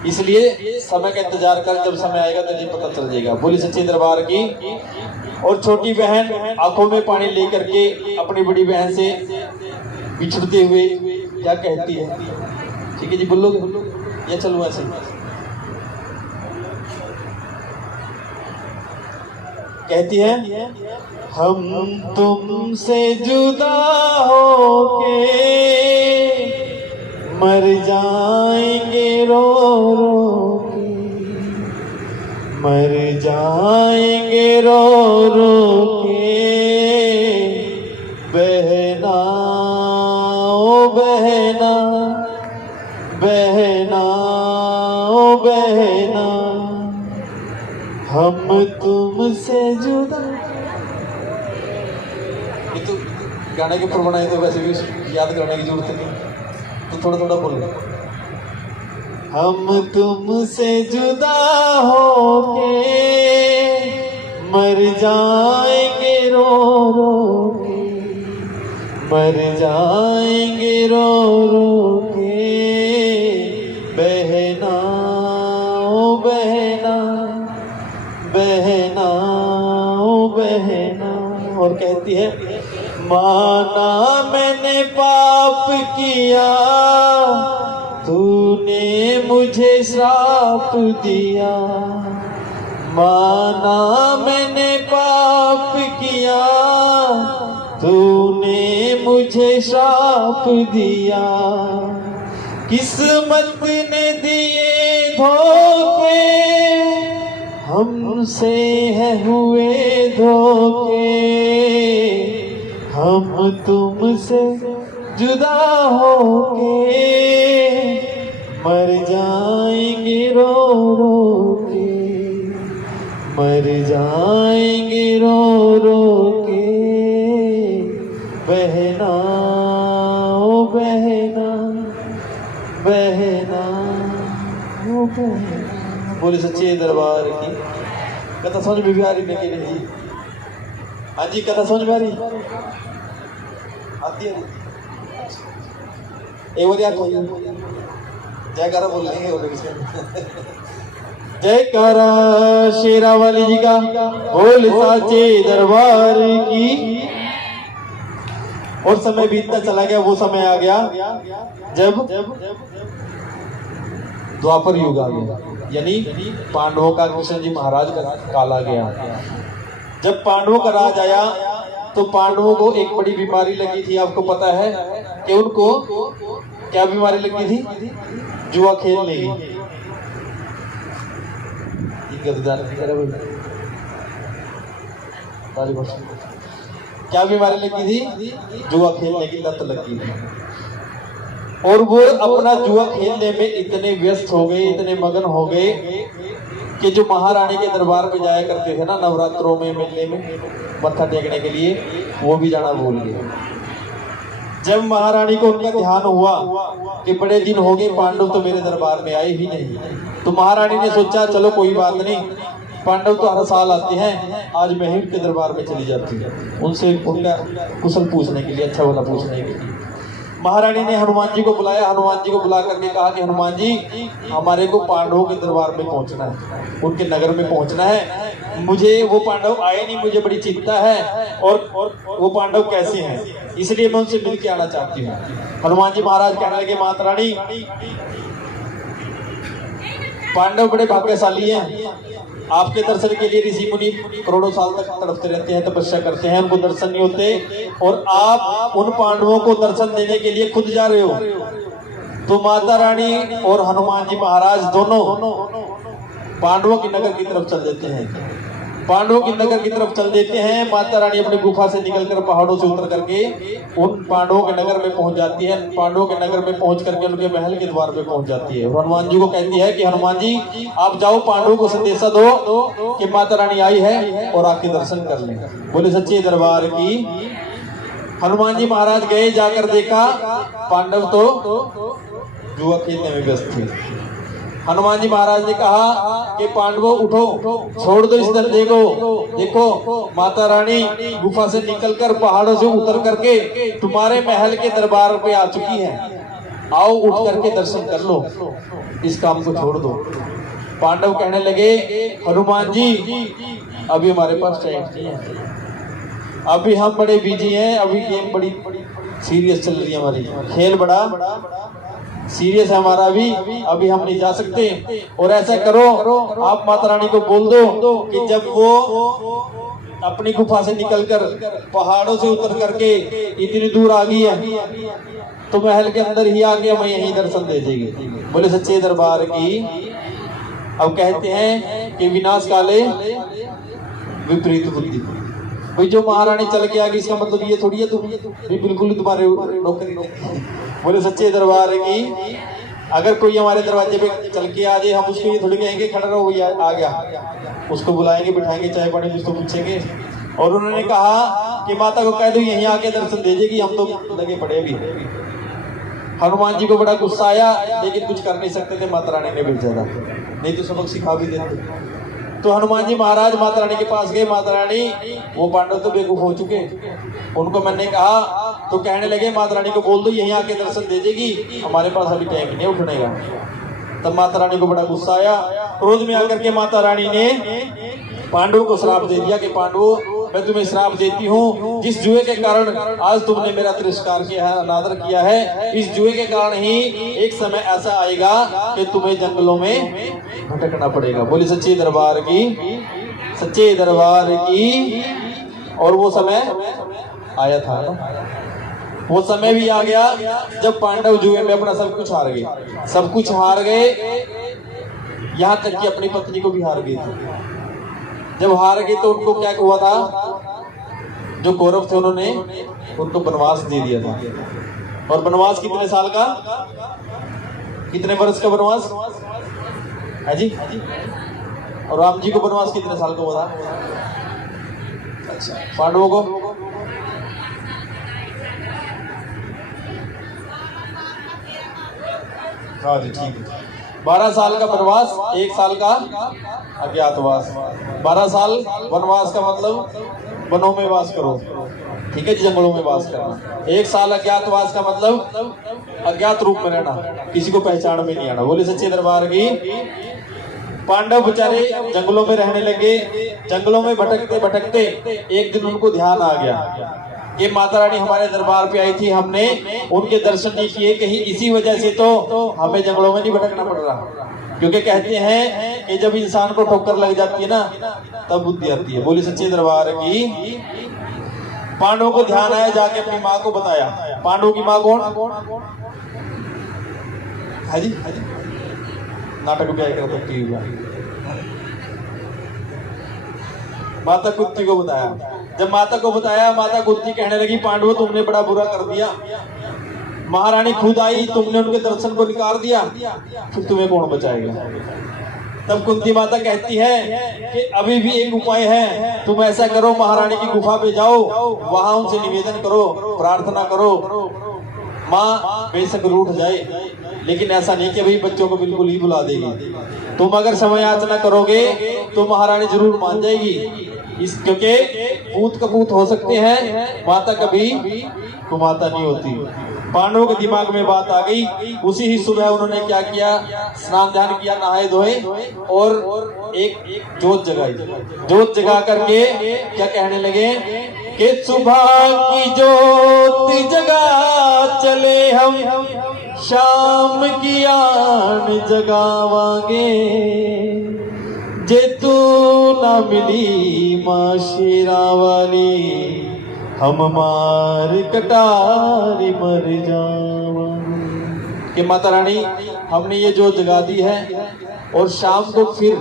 इसलिए समय का इंतजार कर, जब समय आएगा तुझे पता चल जाएगा। बोली सच्चे दरबार की। और छोटी बहन आंखों में पानी लेकर के अपनी बड़ी बहन से बिछड़ते हुए क्या कहती है, ठीक है जी बोलोगे या चलो ऐसे? कहती है हम तुमसे जुदा होके मर जाएंगे रो रो के, मर जाएंगे रो रो के, बहना ओ बहना, बहना ओ बहना, हम तुमसे जुदा। ये तो गाने के ऊपर बनाए तो वैसे भी याद करने की जरूरत नहीं, तो थोड़ा थोड़ा बोलो। हम तुमसे जुदा होके मर जाएंगे रो रो के, मर जाएंगे रो रो के, बहना ओ बहना, बहना ओ बहना। और कहती है माना मैंने पाप किया, तूने मुझे श्राप दिया, माना मैंने पाप किया, तूने मुझे श्राप दिया, किस्मत ने दिए धोखे, हमसे है हुए धोखे, हम तुमसे जुदा होके मर जाएंगे रो रो के, मर जाएंगे रो रो के, बहना ओ बहना, बहना ओ बहना। बोले सच्चे दरबार की। कथा समझ में भी आ रही नहीं? हाँ जी, कथा समझ में आ रही? आती है? एक बार याद जयकारा बोल लेंगे जयकारा शेरावाली जी का, बोल साचे दरबार की। और समय बीतता चला गया, वो समय आ गया जब द्वापर युग आ गया, यानी पांडवों का कृष्ण जी महाराज का काल आ गया। जब पांडवों का राज आया तो पांडवों को एक बड़ी बीमारी लगी थी। आपको पता है कि उनको क्या बीमारी लगी थी? जुआ खेलने की। क्या बीमारी लगी थी? जुआ खेलने की लत लगी थी। और वो अपना जुआ खेलने में इतने व्यस्त हो गए, इतने मगन हो गए कि जो महारानी के दरबार में जाया करते थे ना नवरात्रों में, मेले में मत्था टेकने के लिए, वो भी जाना भूल गए। जब महारानी को उनका ध्यान हुआ कि बड़े दिन हो गए पांडव तो मेरे दरबार में आए ही नहीं, तो महारानी ने सोचा चलो कोई बात नहीं, पांडव तो हर साल आते हैं, आज मैं ही उनके दरबार में चली जाती है, उनसे उनका कुशल पूछने के लिए, अच्छा वाला पूछने के लिए। महारानी ने हनुमान जी को बुलाया, हनुमान जी को बुला करके कहा कि हनुमान जी, हमारे को पांडवों के दरबार में पहुंचना है, उनके नगर में पहुंचना है। मुझे वो पांडव आए नहीं, मुझे बड़ी चिंता है और वो पांडव कैसे हैं, इसलिए मैं उनसे मिल के आना चाहती हूँ। हनुमान जी महाराज कहने लगे, माता रानी, पांडव बड़े भाग्यशाली हैं, आपके दर्शन के लिए ऋषि मुनि करोड़ों साल तक तड़पते रहते हैं, तपस्या करते हैं, उनको दर्शन नहीं होते, और आप उन पांडवों को दर्शन देने के लिए खुद जा रहे हो। तो माता रानी और हनुमान जी महाराज दोनों पांडवों के नगर की तरफ चल देते हैं। पांडवों की नगर की तरफ चल देते हैं। माता रानी अपनी गुफा से निकलकर पहाड़ों से उतर करके उन पांडवों के नगर में पहुंच जाती है। पांडवों के नगर में पहुंच करके उनके महल के द्वार पे पहुंच जाती है। हनुमान जी को कहती है कि हनुमान जी, आप जाओ, पांडवों को संदेशा दो कि माता रानी आई है और आपके दर्शन कर लें। बोले सच्चे दरबार की। हनुमान जी महाराज गए, जाकर देखा पांडव तो जुआ खेलने में व्यस्त थे। हनुमान जी महाराज ने कहा कि पांडवों उठो, छोड़ दो इस धंधे को। देखो माता रानी गुफा से निकलकर पहाड़ों से उतर करके तुम्हारे महल के दरबार पे आ चुकी है, आओ उठ करके दर्शन कर लो, इस काम को छोड़ दो। पांडव कहने लगे, हनुमान जी अभी हमारे पास टाइम नहीं है, अभी हम बड़े बिजी हैं, अभी गेम बड़ी सीरियस चल रही है, हमारी खेल बड़ा सीरियस है हमारा, अभी हम नहीं जा सकते। और ऐसा करो, आप माता रानी को बोल दो कि जब वो अपनी गुफा से निकलकर पहाड़ों से उतर करके इतनी दूर आ गई है तो महल के अंदर ही आके हमें यहीं दर्शन दे देगी। बोले सच्चे दरबार की। अब कहते हैं कि विनाश काले विपरीत बुद्धि। भाई जो महारानी चल के आ गई इसका मतलब ये थोड़ी है तुम बिल्कुल तुम्हारे नौकरी नहीं। बोले सच्चे दरबार की। अगर कोई हमारे दरवाजे पे चल के आ जाए, हम उसको ये थोड़ी कहेंगे खड़ा रहो भैया आ गया, उसको बुलाएंगे, बिठाएंगे, चाय पानी कुछ तो पूछेंगे। और उन्होंने कहा कि माता को कह दो यहीं आके दर्शन दे देगी, हम तो लगे पड़े अभी। हनुमान जी को बड़ा गुस्सा आया, लेकिन कुछ कर नहीं सकते थे, माता रानी ने भेजा था, नहीं तो सबक सिखा भी देते। तो हनुमान जी महाराज माता रानी के पास गए। माता रानी, वो पांडव तो बेवकूफ हो चुके, उनको मैंने कहा तो कहने लगे माता रानी को बोल दो यहीं आके दर्शन दे देगी, हमारे पास अभी टाइम नहीं उठने का। तब माता रानी को बड़ा गुस्सा आया। क्रोध में आकर के माता रानी ने पांडवों को श्राप दे दिया कि पांडवों, मैं तुम्हें श्राप देती हूँ, जिस जुए के कारण आज तुमने मेरा तिरस्कार किया है, अनादर किया है, इस जुए के कारण ही एक समय ऐसा आएगा कि तुम्हें जंगलों में भटकना पड़ेगा। बोली सच्चे दरबार की, सच्चे दरबार की। और वो समय आया था ना, वो समय भी आ गया जब पांडव जुए में अपना सब कुछ हार गए, सब कुछ हार गए, यहाँ तक कि अपनी पत्नी को भी हार गई थी। जब हार गए तो उनको क्या हुआ था, जो कौरव थे उन्होंने उनको वनवास दे दिया था। और वनवास कितने साल का, कितने वर्ष का वनवास है जी? और राम जी को वनवास कितने साल का हुआ था? अच्छा, पांडवों को हाँ जी ठीक है, 12 साल का वनवास, 1 साल का अज्ञातवास। 12 साल वनवास का मतलब वनों में वास करो, ठीक है, जंगलों में वास करना। 1 साल अज्ञातवास का मतलब अज्ञात रूप में रहना, किसी को पहचान में नहीं आना। बोले सच्चे दरबार की। पांडव बेचारे जंगलों में रहने लगे। जंगलों में भटकते भटकते एक दिन उनको ध्यान आ गया कि माता रानी हमारे दरबार पे आई थी, हमने उनके दर्शन नहीं किए, कहीं इसी वजह से तो हमें जंगलों में नहीं भटकना पड़ रहा। क्योंकि कहते हैं कि जब इंसान को ठोकर लग जाती है ना, तब बुद्धि आती है। बोली सच्चे दरबार की। पांडवों को ध्यान आया, जाके अपनी माँ को बताया। पांडवों की माँ कौन है जी? नाटक क्या कर सकती है? माता कुंती को बताया। जब माता को बताया, माता कुंती कहने लगी, पांडवों तुमने बड़ा बुरा कर दिया, महारानी खुद आई, तुमने उनके दर्शन को निकार दिया, फिर तुम्हें कौन बचाएगा? तब कुंती माता कहती है कि अभी भी एक उपाय है, तुम ऐसा करो, महारानी की गुफा पे जाओ, वहां उनसे निवेदन करो, प्रार्थना करो, माँ बेशक रूठ जाए लेकिन ऐसा नहीं कि भाई बच्चों को बिल्कुल ही बुला देगी। तुम अगर समय याचना करोगे तो महारानी जरूर मान जाएगी। इस क्योंकि पूत कपूत हो सकते हैं, माता कभी कुमाता नहीं होती। पांडवों के दिमाग में बात आ गई। उसी ही सुबह उन्होंने क्या किया, स्नान ध्यान किया, नहाए धोए और एक जोत जगाई। जोत जगा करके क्या कहने लगे कि सुबह की जोत जगा चले हम, शाम की आन जगावांगे, जे तू ना मिली मां शेरा वाली, हम मार कटारी मर जावांगे। कि माता रानी हमने ये जो जगा दी है और शाम को फिर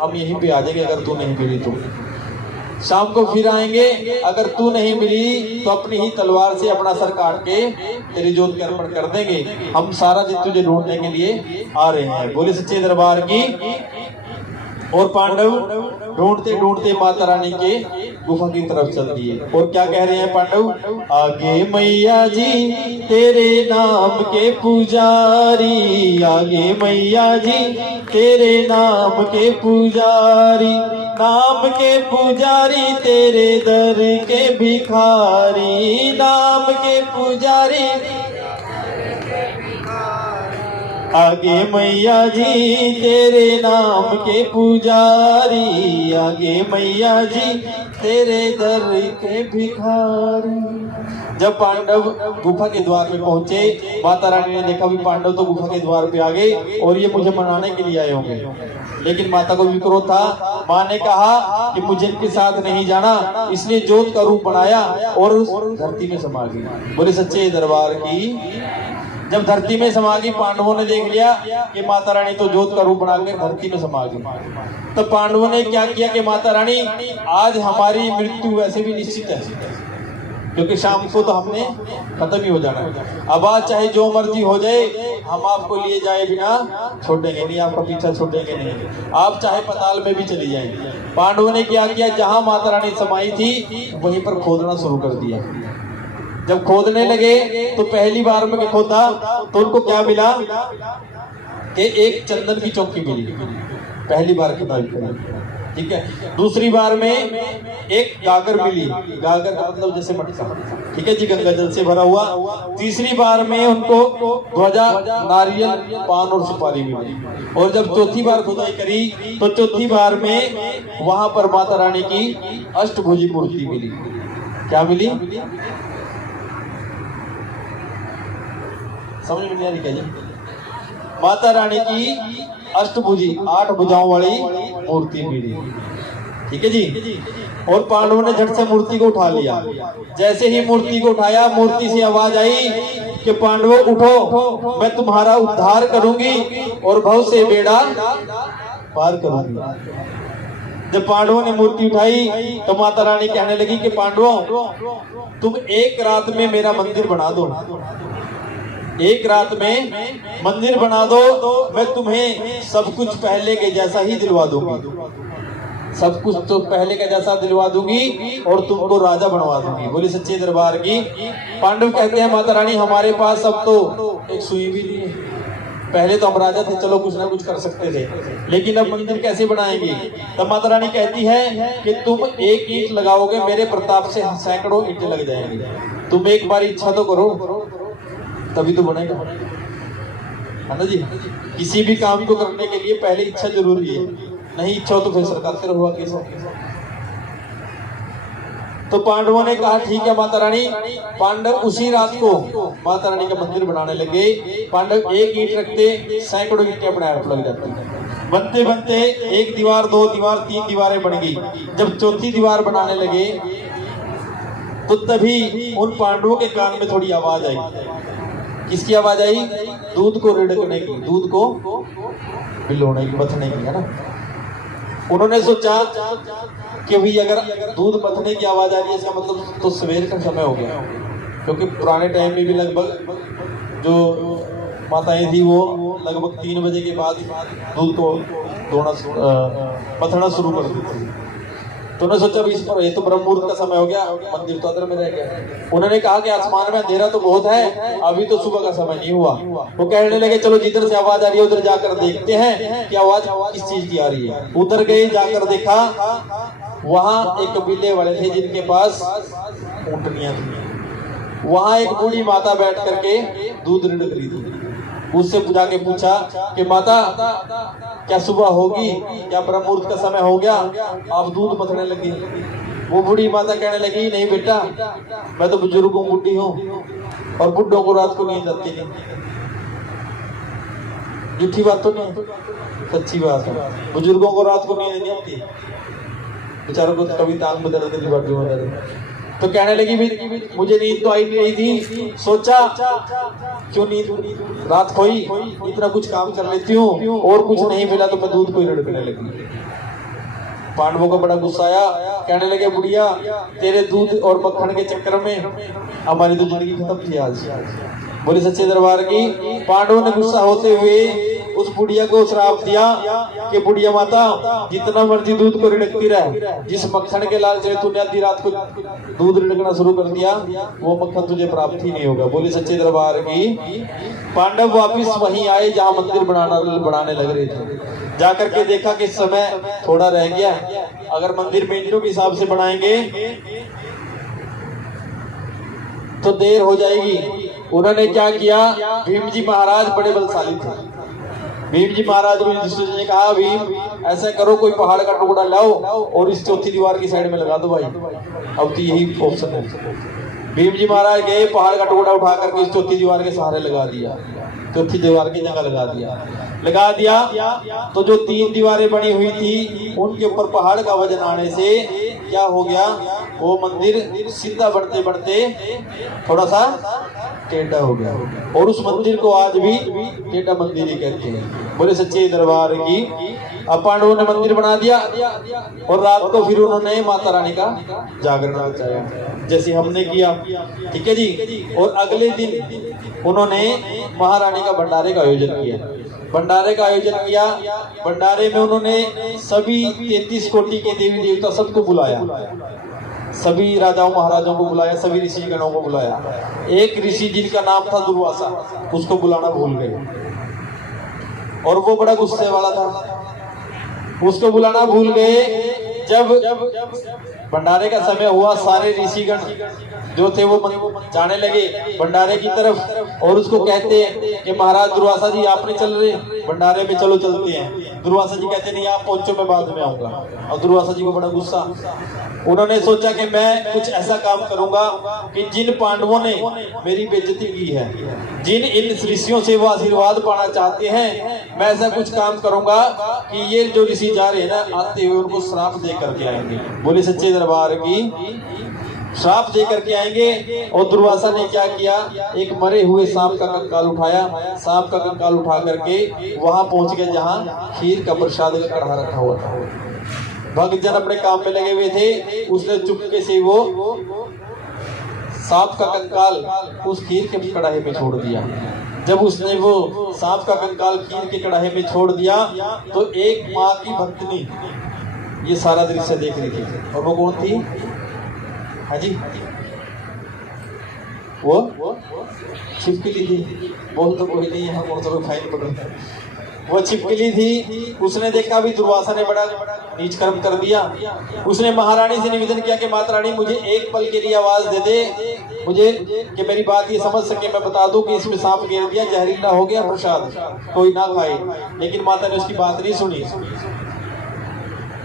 हम यहीं पे आ जाएंगे, अगर तू नहीं मिली तो शाम को फिर आएंगे, अगर तू नहीं मिली तो अपनी ही तलवार से अपना सर काट के तेरी जोत के अर्पण कर देंगे। हम सारा दिन तुझे ढूंढने के लिए आ रहे हैं। बोले सच्चे दरबार की। और पांडव ढूंढते ढूंढते माता रानी के गुफा की तरफ चल दिए। और क्या कह रहे हैं पांडव, आगे मैया जी तेरे नाम के पुजारी, आगे मैया जी तेरे नाम के पुजारी, नाम के पुजारी तेरे दर के भिखारी, नाम के पुजारी आगे मैया जी तेरे नाम के पुजारी, आगे मैया जी तेरे दर के भिखारी। जब पांडव गुफा के द्वार पे पहुंचे, माता रानी ने देखा भी पांडव तो गुफा के द्वार पे आ गए और ये मुझे मनाने के लिए आए होंगे। लेकिन माता को भी क्रोध था। माँ ने कहा कि मुझे इनके साथ नहीं जाना, इसलिए जोत का रूप बनाया और उस धरती में समा गई। बोले सच्चे दरबार की। जब धरती में समा गई, पांडवों ने देख लिया कि माता रानी तो जोत का रूप बनाकर धरती में समा गई। तो पांडवों ने क्या किया कि माता रानी आज हमारी मृत्यु वैसे भी निश्चित है, क्योंकि शाम को तो हमने खत्म ही हो जाना है। अब आज चाहे जो मर्जी हो जाए, हम आपको लिए जाए बिना छोड़ेंगे नहीं, आपका पीछा छोड़ेंगे नहीं, आप चाहे पताल में भी चली जाएंगे। पांडवों ने क्या किया, जहां माता रानी समाई थी वहीं पर खोदना शुरू कर दिया। जब खोदने लगे तो पहली बार में खोदा तो उनको क्या मिला कि एक चंदन की चौकी मिली, पहली बार खुदाई करी। ठीक है। दूसरी बार में एक गागर मिली, गागर का मतलब जैसे मटका, ठीक है जी, गंगा जल से भरा हुआ। तीसरी बार में उनको ध्वजा, नारियल, पान और सुपारी मिली। और जब चौथी बार खुदाई करी तो चौथी बार में वहां पर माता रानी की अष्टभुजी मूर्ति मिली। क्या मिली, समझ में नहीं आ रही क्या जी? माता रानी की अष्टभुजी 8 भुजाओं वाली मूर्ति मिली। ठीक है जी। और पांडवों ने झट से मूर्ति को उठा लिया। जैसे ही मूर्ति को उठाया, मूर्ति से आवाज आई कि पांडवों उठो, मैं तुम्हारा उद्धार करूंगी और भव से बेड़ा पार करूंगी। जब पांडवों ने मूर्ति उठाई तो माता रानी कहने लगी कि पांडवों तुम एक रात में मेरा मंदिर बना दो, एक रात में मंदिर बना दो, मैं तुम्हें सब कुछ पहले के जैसा ही दिलवा दूंगी, सब कुछ तो पहले का जैसा दिलवा दूंगी और तुमको राजा बनवा दूंगी। बोली सच्चे दरबार की। पांडव कहते हैं माता रानी हमारे पास अब तो एक सुई भी नहीं है, पहले तो हम राजा थे, चलो कुछ ना कुछ कर सकते थे, लेकिन अब मंदिर कैसे बनाएंगे? तब माता रानी कहती है कि तुम एक ईंट लगाओगे, मेरे प्रताप से सैकड़ों ईंटें लग जाएंगी, तुम एक बार इच्छा तो करो, तभी तो बनेगा, है ना जी। किसी भी काम को करने के लिए पहले इच्छा जरूरी है, नहीं इच्छा हो तो फिर सरकार हुआ कैसा। तो पांडवों ने कहा ठीक है माता रानी। पांडव उसी रात को माता रानी का मंदिर बनाने लगे। पांडव एक ईंट रखते, सैकड़ों ईंटें अपने आप लग जाती। बनते बनते एक दीवार, 2 दीवार, 3 दीवारें बन गई। जब चौथी दीवार बनाने लगे तो तभी उन पांडवों के कान में थोड़ी आवाज आई। किसकी आवाज आई? दूध को रिड़कने की, दूध को बिलोने की, मथने की, है ना। उन्होंने सोचा कि भाई अगर दूध मथने की आवाज आ रही है इसका मतलब तो सवेर का समय हो गया, क्योंकि पुराने टाइम में भी लगभग जो माताएं थी वो लगभग 3 बजे के बाद दूध को मथना शुरू कर देती थी। तो उन्होंने सोचा इस पर ये तो ब्रह्म मुहूर्त का समय हो गया, मंदिर तो अंदर में रह गया। उन्होंने कहा कि आसमान में अंधेरा तो बहुत है, अभी तो सुबह का समय नहीं हुआ। वो कहने लगे चलो जिधर से आवाज आ रही है उधर जाकर देखते हैं कि आवाज किस चीज की आ रही है। उधर गए, जाकर देखा वहां एक कबीले वाले थे जिनके पास ऊंटनियां थी। वहां एक बूढ़ी माता बैठ करके दूध रिड़क रही थी। उससे जाके पूछा कि माता क्या सुबह होगी, क्या ब्रह्म मुहूर्त का समय हो गया, आप दूध मथने लगी। वो बूढ़ी माता कहने लगी नहीं बेटा, मैं तो बुजुर्ग हूँ, बुढ़ी हूँ, और बुढ़ों को रात को नींद आती है। झूठी बात तो नहीं, सच्ची बात है, बुजुर्गों को रात को नींद नहीं आती, बेचारों को कभी टांग बदल के बदल। तो कहने लगी भी मुझे नींद तो आई नहीं रही थी, सोचा क्यों नींद रात खोई, इतना कुछ काम कर लेती हूँ और कुछ नहीं मिला तो मैं दूध को ही रिड़कने लगी। पांडवों को बड़ा गुस्सा आया, कहने लगे बुढ़िया तेरे दूध और मक्खन के चक्कर में हमारी तो जिंदगी खत्म थी आज। बोले सच्चे दरबार की। पांडवों ने गुस्सा होते हुए उस बुढ़िया को श्राप दिया कि बुढ़िया माता जितना मर्जी दूध को रिड़कती रहे, जिस मक्खन के लाल से तूने आधी रात को दूध रिड़कना शुरू कर दिया वो मक्खन तुझे प्राप्त ही नहीं होगा। बोले सच्चे दरबार की। पांडव वापिस वहीं आए जहां मंदिर बनाने लग रहे थे। जाकर के देखा कि समय थोड़ा रह गया, अगर मंदिर मिनटों के हिसाब से बनाएंगे तो देर हो जाएगी। उन्होंने क्या किया, भीम जी महाराज बड़े बलशाली थे। भीम जी महाराज को युधिष्ठिर ने कहा भीम ऐसा करो कोई पहाड़ का टुकड़ा लाओ और इस चौथी दीवार की साइड में लगा दो भाई, अब तो यही ऑप्शन है। भीम जी महाराज गए, पहाड़ का टुकड़ा उठा करके इस चौथी दीवार के सहारे लगा दिया, चौथी दीवार की जगह लगा दिया। तो जो 3 दीवारें बनी हुई थी उनके ऊपर पहाड़ का वजन आने से क्या हो गया, वो मंदिर सीधा बढ़ते बढ़ते थोड़ा सा टेढ़ा हो गया, और उस मंदिर को आज भी टेढ़ा मंदिर ही कहते हैं। बोले सच्चे दरबार की। अब पांडवों ने मंदिर बना दिया और रात को फिर उन्होंने माता रानी का जागरण रचाया जैसे हमने किया, ठीक है जी। और अगले दिन उन्होंने महारानी का भंडारे का आयोजन किया। भंडारे में उन्होंने सभी 33 कोटि के देवी देवता सबको बुलाया, सभी राजाओं महाराजाओं को बुलाया, सभी ऋषि गणों को बुलाया। एक ऋषि जिनका नाम था दुर्वासा, उसको बुलाना भूल गए और वो बड़ा गुस्से वाला था, उसको बुलाना भूल गए। जब भंडारे का समय हुआ सारे ऋषिगण जो थे वो जाने लगे भंडारे की तरफ और उसको कहते हैं कि महाराज दुर्वासा जी आप नहीं चल रहे भंडारे में, चलो चलते हैं। दुर्वासा जी कहते नहीं आप पहुंचो मैं बाद में आऊंगा। और दुर्वासा जी को बड़ा गुस्सा, उन्होंने सोचा कि मैं कुछ ऐसा काम करूंगा कि जिन पांडवों ने मेरी बेइज्जती की है, जिन इन ऋषियों से वो आशीर्वाद पाना चाहते हैं, मैं ऐसा कुछ काम करूंगा कि ये जो ऋषि जा रहे हैं ना आते हुए उनको श्राप दे करके आएंगे। बोले सच्चे दरबार की। श्राप दे करके आएंगे। और दुर्वासा ने क्या किया, एक मरे हुए सांप का कंकाल उठाया, सांप का कंकाल उठा करके वहां पहुंच गए जहां खीर का प्रसाद का कढ़ा रखा हुआ था। भक्तजन अपने काम में लगे हुए थे, उसने चुपके से वो सांप का कंकाल उस खीर के कढ़ाई में छोड़ दिया। जब उसने वो सांप का कंकाल खीर के कढ़ाई में छोड़ दिया तो एक माँ की भक्तनी ये सारा दृश्य देख रही थी। और वो कौन थी? हाँ जी, वो छिपकली थी। बोल तो कोई नहीं है, कौन सा फाइन पड़ रहा है। वो छिपकली थी। उसने देखा भी दुर्वासा ने बड़ा नीच कर्म कर दिया। उसने महारानी से निवेदन किया कि माता रानी मुझे एक पल के लिए आवाज दे दे, मुझे कि मेरी बात ये समझ सके, मैं बता दूं कि इसमें सांप गिर दिया, जहरीला हो गया, प्रसाद कोई ना खाए। लेकिन माता ने उसकी बात नहीं सुनी।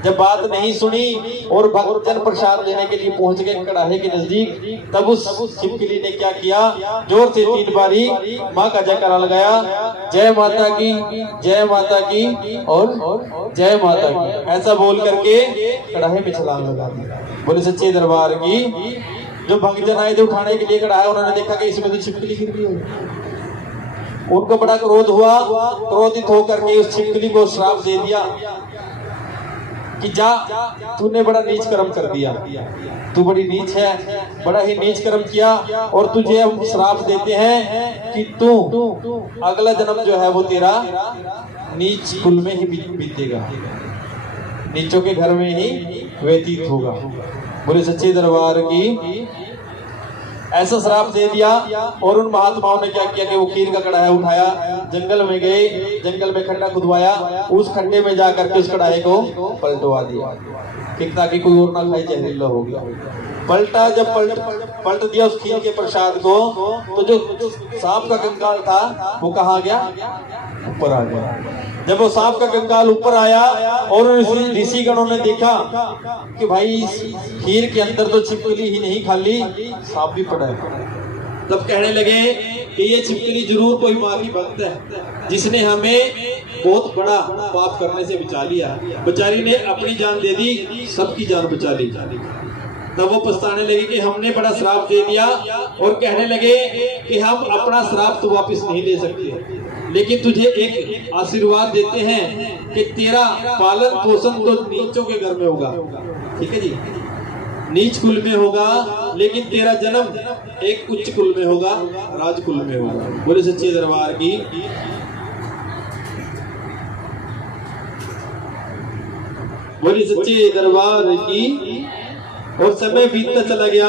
जब बात नहीं सुनी और भक्तजन प्रसाद लेने के लिए पहुंच गए कड़ाहे के नजदीक, तब उस छिपकली ने क्या किया, जोर से 3 बारी माँ का जयकारा लगाया, जय माता की, जय माता की और जय माता की, ऐसा बोल करके कड़ाहे में छलांग लगा दी। बोले सच्चे दरबार की। जो भक्तजन आए थे उठाने के लिए कड़ाहा, उन्होंने देखा कि इसमें तो छिपकली गिर गई है। उनको बड़ा क्रोध हुआ। क्रोधित होकर के उस छिपकली को श्राप दे दिया कि जा, तूने बड़ा नीच कर्म कर दिया, तू बड़ी नीच है, बड़ा ही नीच कर्म किया, और तुझे हम श्राप देते हैं कि तू अगला जन्म जो है वो तेरा नीच कुल में ही बीतेगा, नीचों के घर में ही व्यतीत होगा। बोले सच्चे दरबार की। ऐसा श्राप दे दिया। और उन महात्माओं ने क्या किया कि वो खीर का कढ़ाई उठाया, जंगल में गए, जंगल में खड्डा खुदवाया, उस खड्डे में जाकर के उस कढ़ाई को पलटवा दिया कि ताकि कोई और ना खाए, जहरीला हो गया। पलटा, जब पलट दिया उस खीर के प्रसाद को, तो जो सांप का कंकाल था वो कहाँ गया? ऊपर आ गया। जब वो सांप का कंकाल ऊपर आया और ऋषि गणों ने देखा कि भाई इस खीर के अंदर तो छिपकली ही नहीं, खाली सांप भी पड़ा है, तब कहने लगे कि ये छिपकली जरूर कोई माँ की भक्त है, जिसने हमें बहुत बड़ा पाप करने से बचा लिया। बेचारी ने अपनी जान दे दी, सबकी जान बचा ली। तब वो पछताने लगे कि हमने बड़ा श्राप दे दिया, और कहने लगे कि हम अपना श्राप तो वापस नहीं ले सकते, लेकिन तुझे एक आशीर्वाद देते हैं कि तेरा पालन पोषण तो नीचों के घर में होगा, ठीक है जी, नीच कुल में होगा, लेकिन तेरा जन्म एक उच्च कुल में होगा, राजकुल में होगा। बोले सच्चे दरबार की। बोले सच्चे दरबार की। और समय बीतता चला गया।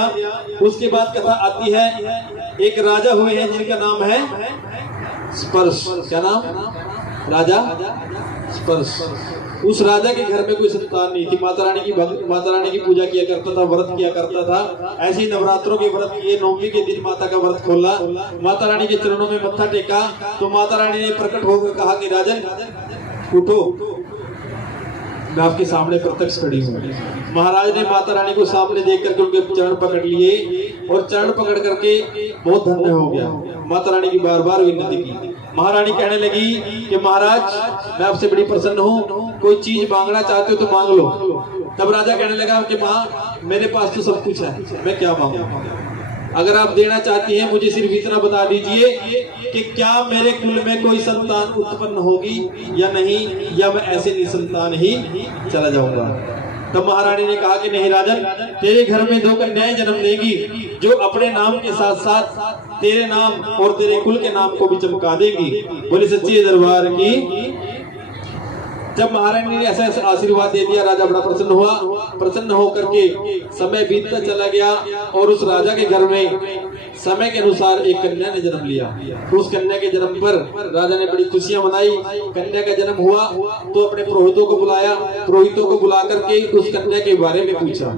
उसके बाद कथा आती है, एक राजा हुए हैं जिनका नाम है स्पर्श। क्या नाम? राजा स्पर्श। उस राजा के घर में कोई संतान नहीं थी। माता रानी की पूजा किया करता था, व्रत किया करता था। ऐसे ही नवरात्रों के व्रत किए, नौमी के दिन माता का व्रत खोला, माता रानी के चरणों में मत्था टेका, तो माता रानी ने प्रकट होकर कहा कि राजन उठो, मैं आपके सामने प्रत्यक्ष खड़ी हूँ। महाराज ने माता रानी को सामने देख करके उनके चरण पकड़ लिए, और चरण पकड़ करके बहुत धन्य हो गया। माता रानी की बार बार विनती की। महारानी कहने लगी कि महाराज मैं आपसे बड़ी प्रसन्न हूँ, कोई चीज मांगना चाहते हो तो मांग लो। तब राजा कहने लगा कि माँ मेरे पास तो सब कुछ है, मैं क्या मांगू? अगर आप देना चाहती हैं मुझे सिर्फ इतना बता दीजिए कि क्या मेरे कुल में कोई संतान उत्पन्न होगी या नहीं, या मैं ऐसे निसंतान ही चला जाऊंगा। तब महारानी ने कहा कि नहीं राजन, तेरे घर में 2 कन्याएं जन्म लेंगी जो अपने नाम के साथ साथ तेरे नाम और तेरे कुल के नाम को भी चमका देगी। बोले सच्चे दरबार की। जब महारानी ने ऐसा आशीर्वाद दे दिया, राजा बड़ा प्रसन्न हुआ। प्रसन्न होकर के समय बीतता चला गया, और उस राजा के घर में समय के अनुसार एक कन्या ने जन्म लिया। तो उस कन्या के जन्म पर राजा ने बड़ी खुशियां मनाई। कन्या का जन्म हुआ तो अपने पुरोहितों को बुलाया। पुरोहितों को बुला करके उस कन्या के बारे में पूछा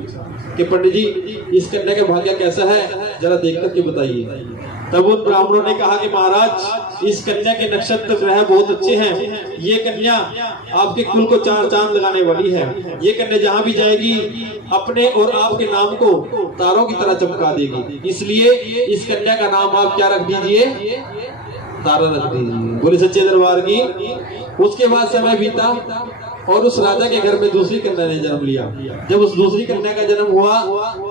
कि पंडित जी इस कन्या का भाग्य कैसा है, जरा देख करके बताइए। तब उन ब्राह्मणों ने कहा कि महाराज इस कन्या के नक्षत्र ग्रह बहुत अच्छे हैं, ये कन्या आपके कुल को 4 चांद लगाने वाली है। ये कन्या जहां भी जाएगी अपने और आपके नाम को तारों की तरह चमका देगी, इसलिए इस कन्या का नाम आप क्या रख दीजिए? तारा रख दीजिए। बोले सच्चे दरबार की। उसके बाद समय बीता और उस राजा के घर में दूसरी कन्या ने जन्म लिया। जब उस दूसरी कन्या का जन्म हुआ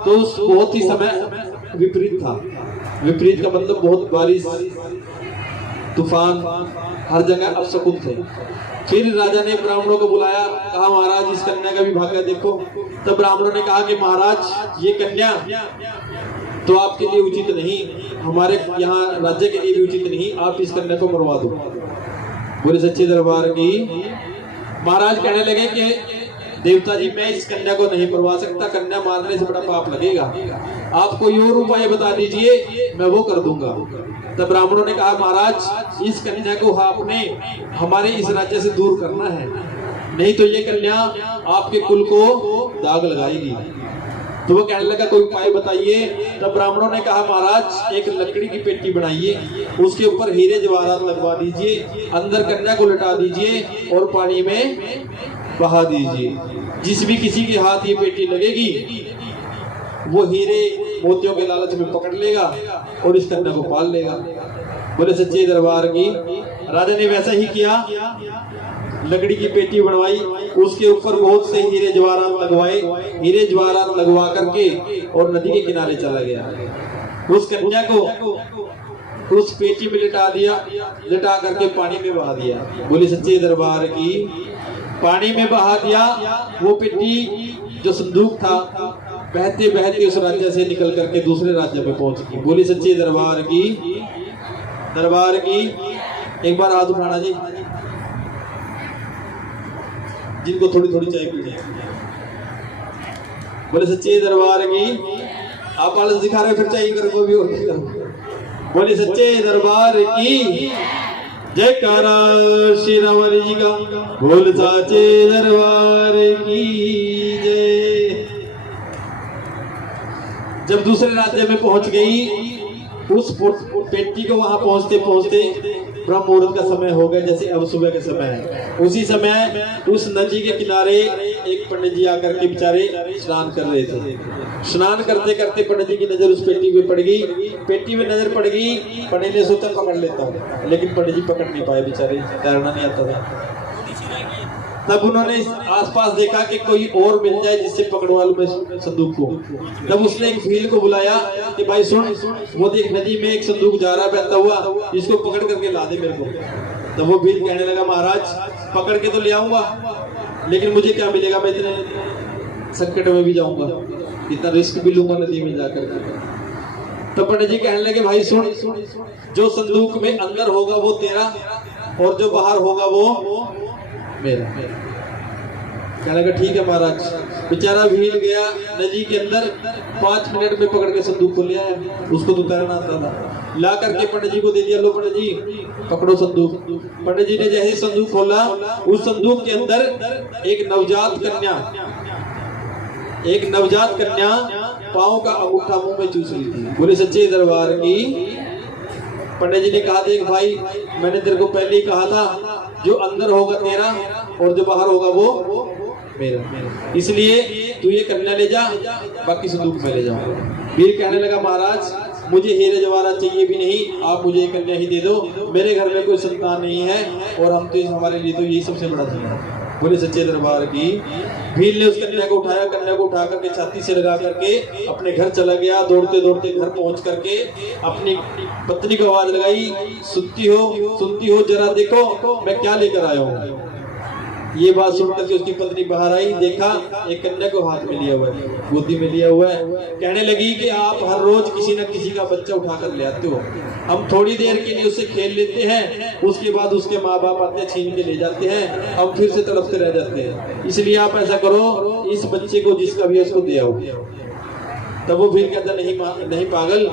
तो उस बहुत ही समय विपरीत था। विपरीत का मतलब बहुत बारिश, तूफान, हर जगह अपशकुन थे। फिर राजा ने ब्राह्मणों को बुलाया, कहा महाराज इस कन्या का भी भाग्य देखो। तब ब्राह्मणों ने कहा कि महाराज ये कन्या तो आपके लिए उचित नहीं, हमारे यहाँ राज्य के लिए भी उचित नहीं, आप इस कन्या को मरवा दो। बोले सच्चे दरबार की। महाराज कहने लगे कि देवता जी मैं इस कन्या को नहीं मरवा सकता, कन्या मारने से बड़ा पाप लगेगा, आप कोई और उपाय बता दीजिए, मैं वो कर दूंगा। तब ब्राह्मणों ने कहा महाराज इस कन्या को आपने हमारे इस राज्य से दूर करना है, नहीं तो ये कन्या आपके कुल को दाग लगाएगी। तो वो कहने लगा कोई उपाय बताइए। तब ब्राह्मणों ने कहा महाराज एक लकड़ी की पेटी बनाइए, उसके ऊपर हीरे जवाहरात लगवा दीजिए, अंदर कन्या को लटा दीजिए और पानी में बहा दीजिए। जिस भी किसी के हाथ ये पेटी लगेगी वो हीरे मोतियों के लालच में पकड़ लेगा और इस कन्या को पाल लेगा। बोले सच्चे दरबार की। राजा ने वैसा ही किया, लकड़ी की पेटी बनवाई, उसके ऊपर बहुत से हीरे जवाहरात लगवाए, हीरे जवाहरात लगवा करके और नदी के किनारे चला गया। उस कन्या को उस पेटी में लिटा दिया, लिटा करके पानी में बहा दिया। बोले सच्चे दरबार की। पानी में बहा दिया। वो पेटी जो संदूक था बहते बहते उस राज्य से निकल करके दूसरे राज्य में पहुंच गई। बोली सच्चे दरबार की। दरबार की। एक बार हाथ उठाना जी जिनको थोड़ी थोड़ी चाय पीनी है। बोले सच्चे दरबार की। आप आलस दिखा रहे फिर चाहिए करो भी और। बोले सच्चे दरबार की। जयकारा श्री राम जी का। बोल सच्चे दरबार की जय। जब दूसरे राज्य में पहुंच गई, उस पेटी को वहां पहुंचते पहुंचते ब्रह्म मुहूर्त का समय हो गया, जैसे अब सुबह का समय है। उसी समय उस नदी के किनारे एक पंडित जी आकर के बेचारे स्नान कर रहे थे। स्नान करते करते पंडित जी की नजर उस पेटी में पड़ गई। पेटी में नजर पड़ गई, पंडित ने सोचा पकड़ लेता हूँ, लेकिन पंडित जी पकड़ नहीं पाए, बेचारे तैरना नहीं आता था। तब उन्होंने आसपास देखा कि कोई और मिल जाए जिससे पकड़वा लूं मैं संदूक को। तब उसने एक भील को बुलाया कि भाई सुन, वो देख नदी में एक संदूक जा रहा बहता हुआ, इसको पकड़ करके ला दे मेरे को। तब वो भील कहने लगा, महाराज पकड़ के तो ले आऊंगा, लेकिन मुझे क्या मिलेगा, मैं इतने संकट में भी जाऊंगा, इतना रिस्क भी लूंगा नदी में जाकर। तो पंडित जी कहने लगे, भाई सुन, जो संदूक में अंदर होगा वो तेरा और जो बाहर होगा वो मेरा। कहने लगा ठीक है महाराज। बेचारा भील गया नदी के अंदर, 5 मिनट में पकड़ के संदूक को ले आया। उसको तो तैरना आता था, ला करके पंडित जी को दे दिया, लो पंडित जी पकड़ो संदूक। पंडित जी ने जैसे संदूक खोला, उस संदूक के अंदर एक नवजात कन्या पाँव का अंगूठा मुंह में चूस रही थी। बोले सच्चे दरबार की। पंडित जी ने कहा, देख भाई, मैंने तेरे को पहले ही कहा था, जो अंदर होगा तेरा और जो बाहर होगा वो मेरा, इसलिए तू ये कन्या ले जा, बाकी संदूक में ले जाऊंगा। वीर कहने लगा, महाराज मुझे हीरे जवाहरात चाहिए भी नहीं, आप मुझे कन्या ही दे दो, मेरे घर में कोई संतान नहीं है और हम तो हमारे लिए तो यही सबसे बड़ा चीज है। बोले सच्चे दरबार की। भील ने उस कन्या को उठाया, कन्या को उठा करके छाती से लगा करके अपने घर चला गया। दौड़ते दौड़ते घर पहुंच करके अपनी पत्नी को आवाज लगाई, सुनती हो जरा देखो मैं क्या लेकर आया हूँ। ये बात सुनकर के उसकी पत्नी बाहर आई, देखा एक कन्या को हाथ में लिया हुआ है, गोदी में लिया हुआ है। कहने लगी कि आप हर रोज किसी न किसी का बच्चा उठा कर ले आते हो, हम थोड़ी देर के लिए उससे खेल लेते हैं, उसके बाद उसके माँ बाप आते छीन के ले जाते हैं, हम फिर से तड़पते रह जाते हैं, इसलिए आप ऐसा करो, इस बच्चे को जिसका भी है उसको दे आओ। तब वो फिर कहता, नहीं पागल,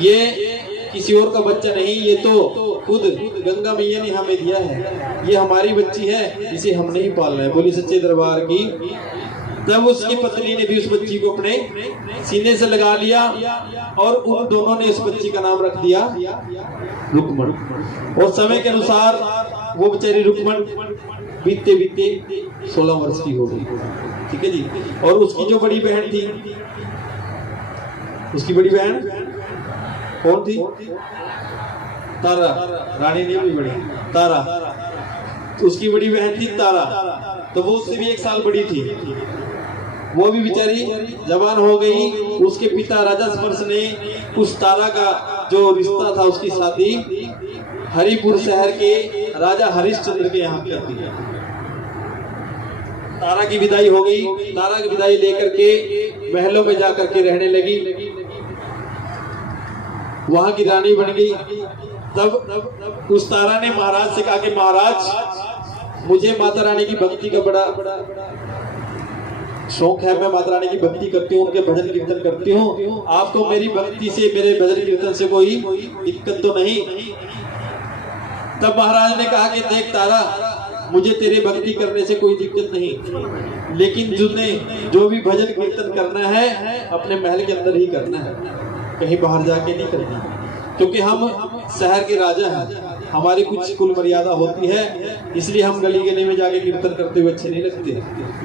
ये किसी और का बच्चा नहीं, ये तो खुद गंगा मैया ने हमें दिया है, ये हमारी बच्ची है, इसे हमने ही पालना है। बोली सच्चे दरबार की। तब उसकी पत्नी ने भी उस बच्ची को अपने सीने से लगा लिया और उन दोनों ने उस बच्ची का नाम रख दिया रुक्मण। और समय के अनुसार वो बेचारी रुक्मण बीतते बीतते 16 वर्ष की हो गई। ठीक है जी। और उसकी जो बड़ी बहन थी, उसकी बड़ी बहन कौन थी? तारा, रानी नहीं हुई बड़ी, तारा। तो उसकी बड़ी बहन थी तारा, तो वो उससे भी 1 साल बड़ी थी। वो भी बेचारी जवान हो गई। उसके पिता राजा स्पर्श ने उस तारा का जो रिश्ता था उसकी शादी हरिपुर शहर के राजा हरिश्चंद्र के यहाँ कर दी। तारा की विदाई हो गई। तारा की विदाई लेकर के महलों में जाकर के रहने लगी, वहां की रानी बन गई। तब उस तारा ने महाराज से कहा कि महाराज मुझे माता रानी की भक्ति का बड़ा शौक है, मैं माता रानी की भक्ति करती हूँ, उनके भजन कीर्तन करती हूँ, आपको मेरी भक्ति से, मेरे भजन कीर्तन से कोई दिक्कत तो नहीं? तब महाराज ने कहा कि देख तारा, मुझे तेरे भक्ति करने से कोई दिक्कत नहीं, लेकिन जो भी भजन कीर्तन करना है अपने महल के अंदर ही करना है, कहीं बाहर जाके नहीं करना, क्योंकि हम शहर के राजा हैं, हमारी कुछ कुल मर्यादा होती है, इसलिए हम गली गली में जाके कीर्तन करते हुए अच्छे नहीं लगते।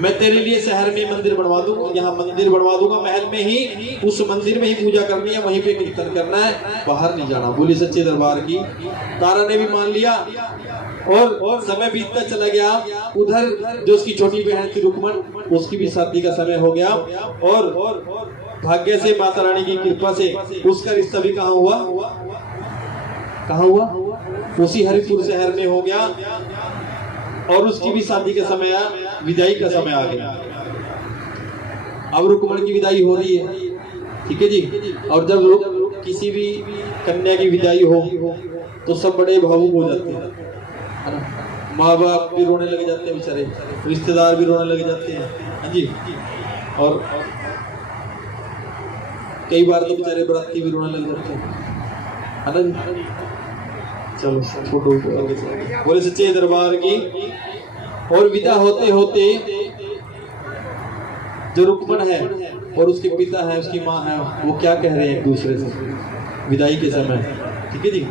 मैं तेरे लिए शहर में मंदिर बनवा दूंगा, यहाँ मंदिर बनवा दूंगा, महल में ही, उस मंदिर में ही पूजा करनी है, वहीं पे कीर्तन करना है, बाहर नहीं जाना। बोली सच्चे दरबार की। तारा ने भी मान लिया और समय बीतता चला गया। उधर जो उसकी छोटी बहन थी रुक्मण, उसकी भी शादी का समय हो गया और भाग्य से माता रानी की कृपा से उसका रिश्ता भी कहाँ हुआ? उसी हरिपुर शहर में हो गया और उसकी भी शादी का समय, विदाई का समय आ गया। अब रुक्मण की विदाई हो रही है, ठीक है जी। और जब किसी भी कन्या की विदाई हो तो सब बड़े भावुक हो जाते हैं, माँ बाप भी रोने लग जाते हैं बेचारे, रिश्तेदार भी रोने लग जाते हैं। हाँ जी। और कई बार तो बेचारे बराती भी रोने लग जाते हैं, है ना। चलो छोड़ो, बोले सच्चे दरबार की। और विदा होते होते जो रुक्मण है और उसके पिता है, उसकी माँ है, वो क्या कह रहे हैं एक दूसरे से विदाई के समय। ठीक है जी।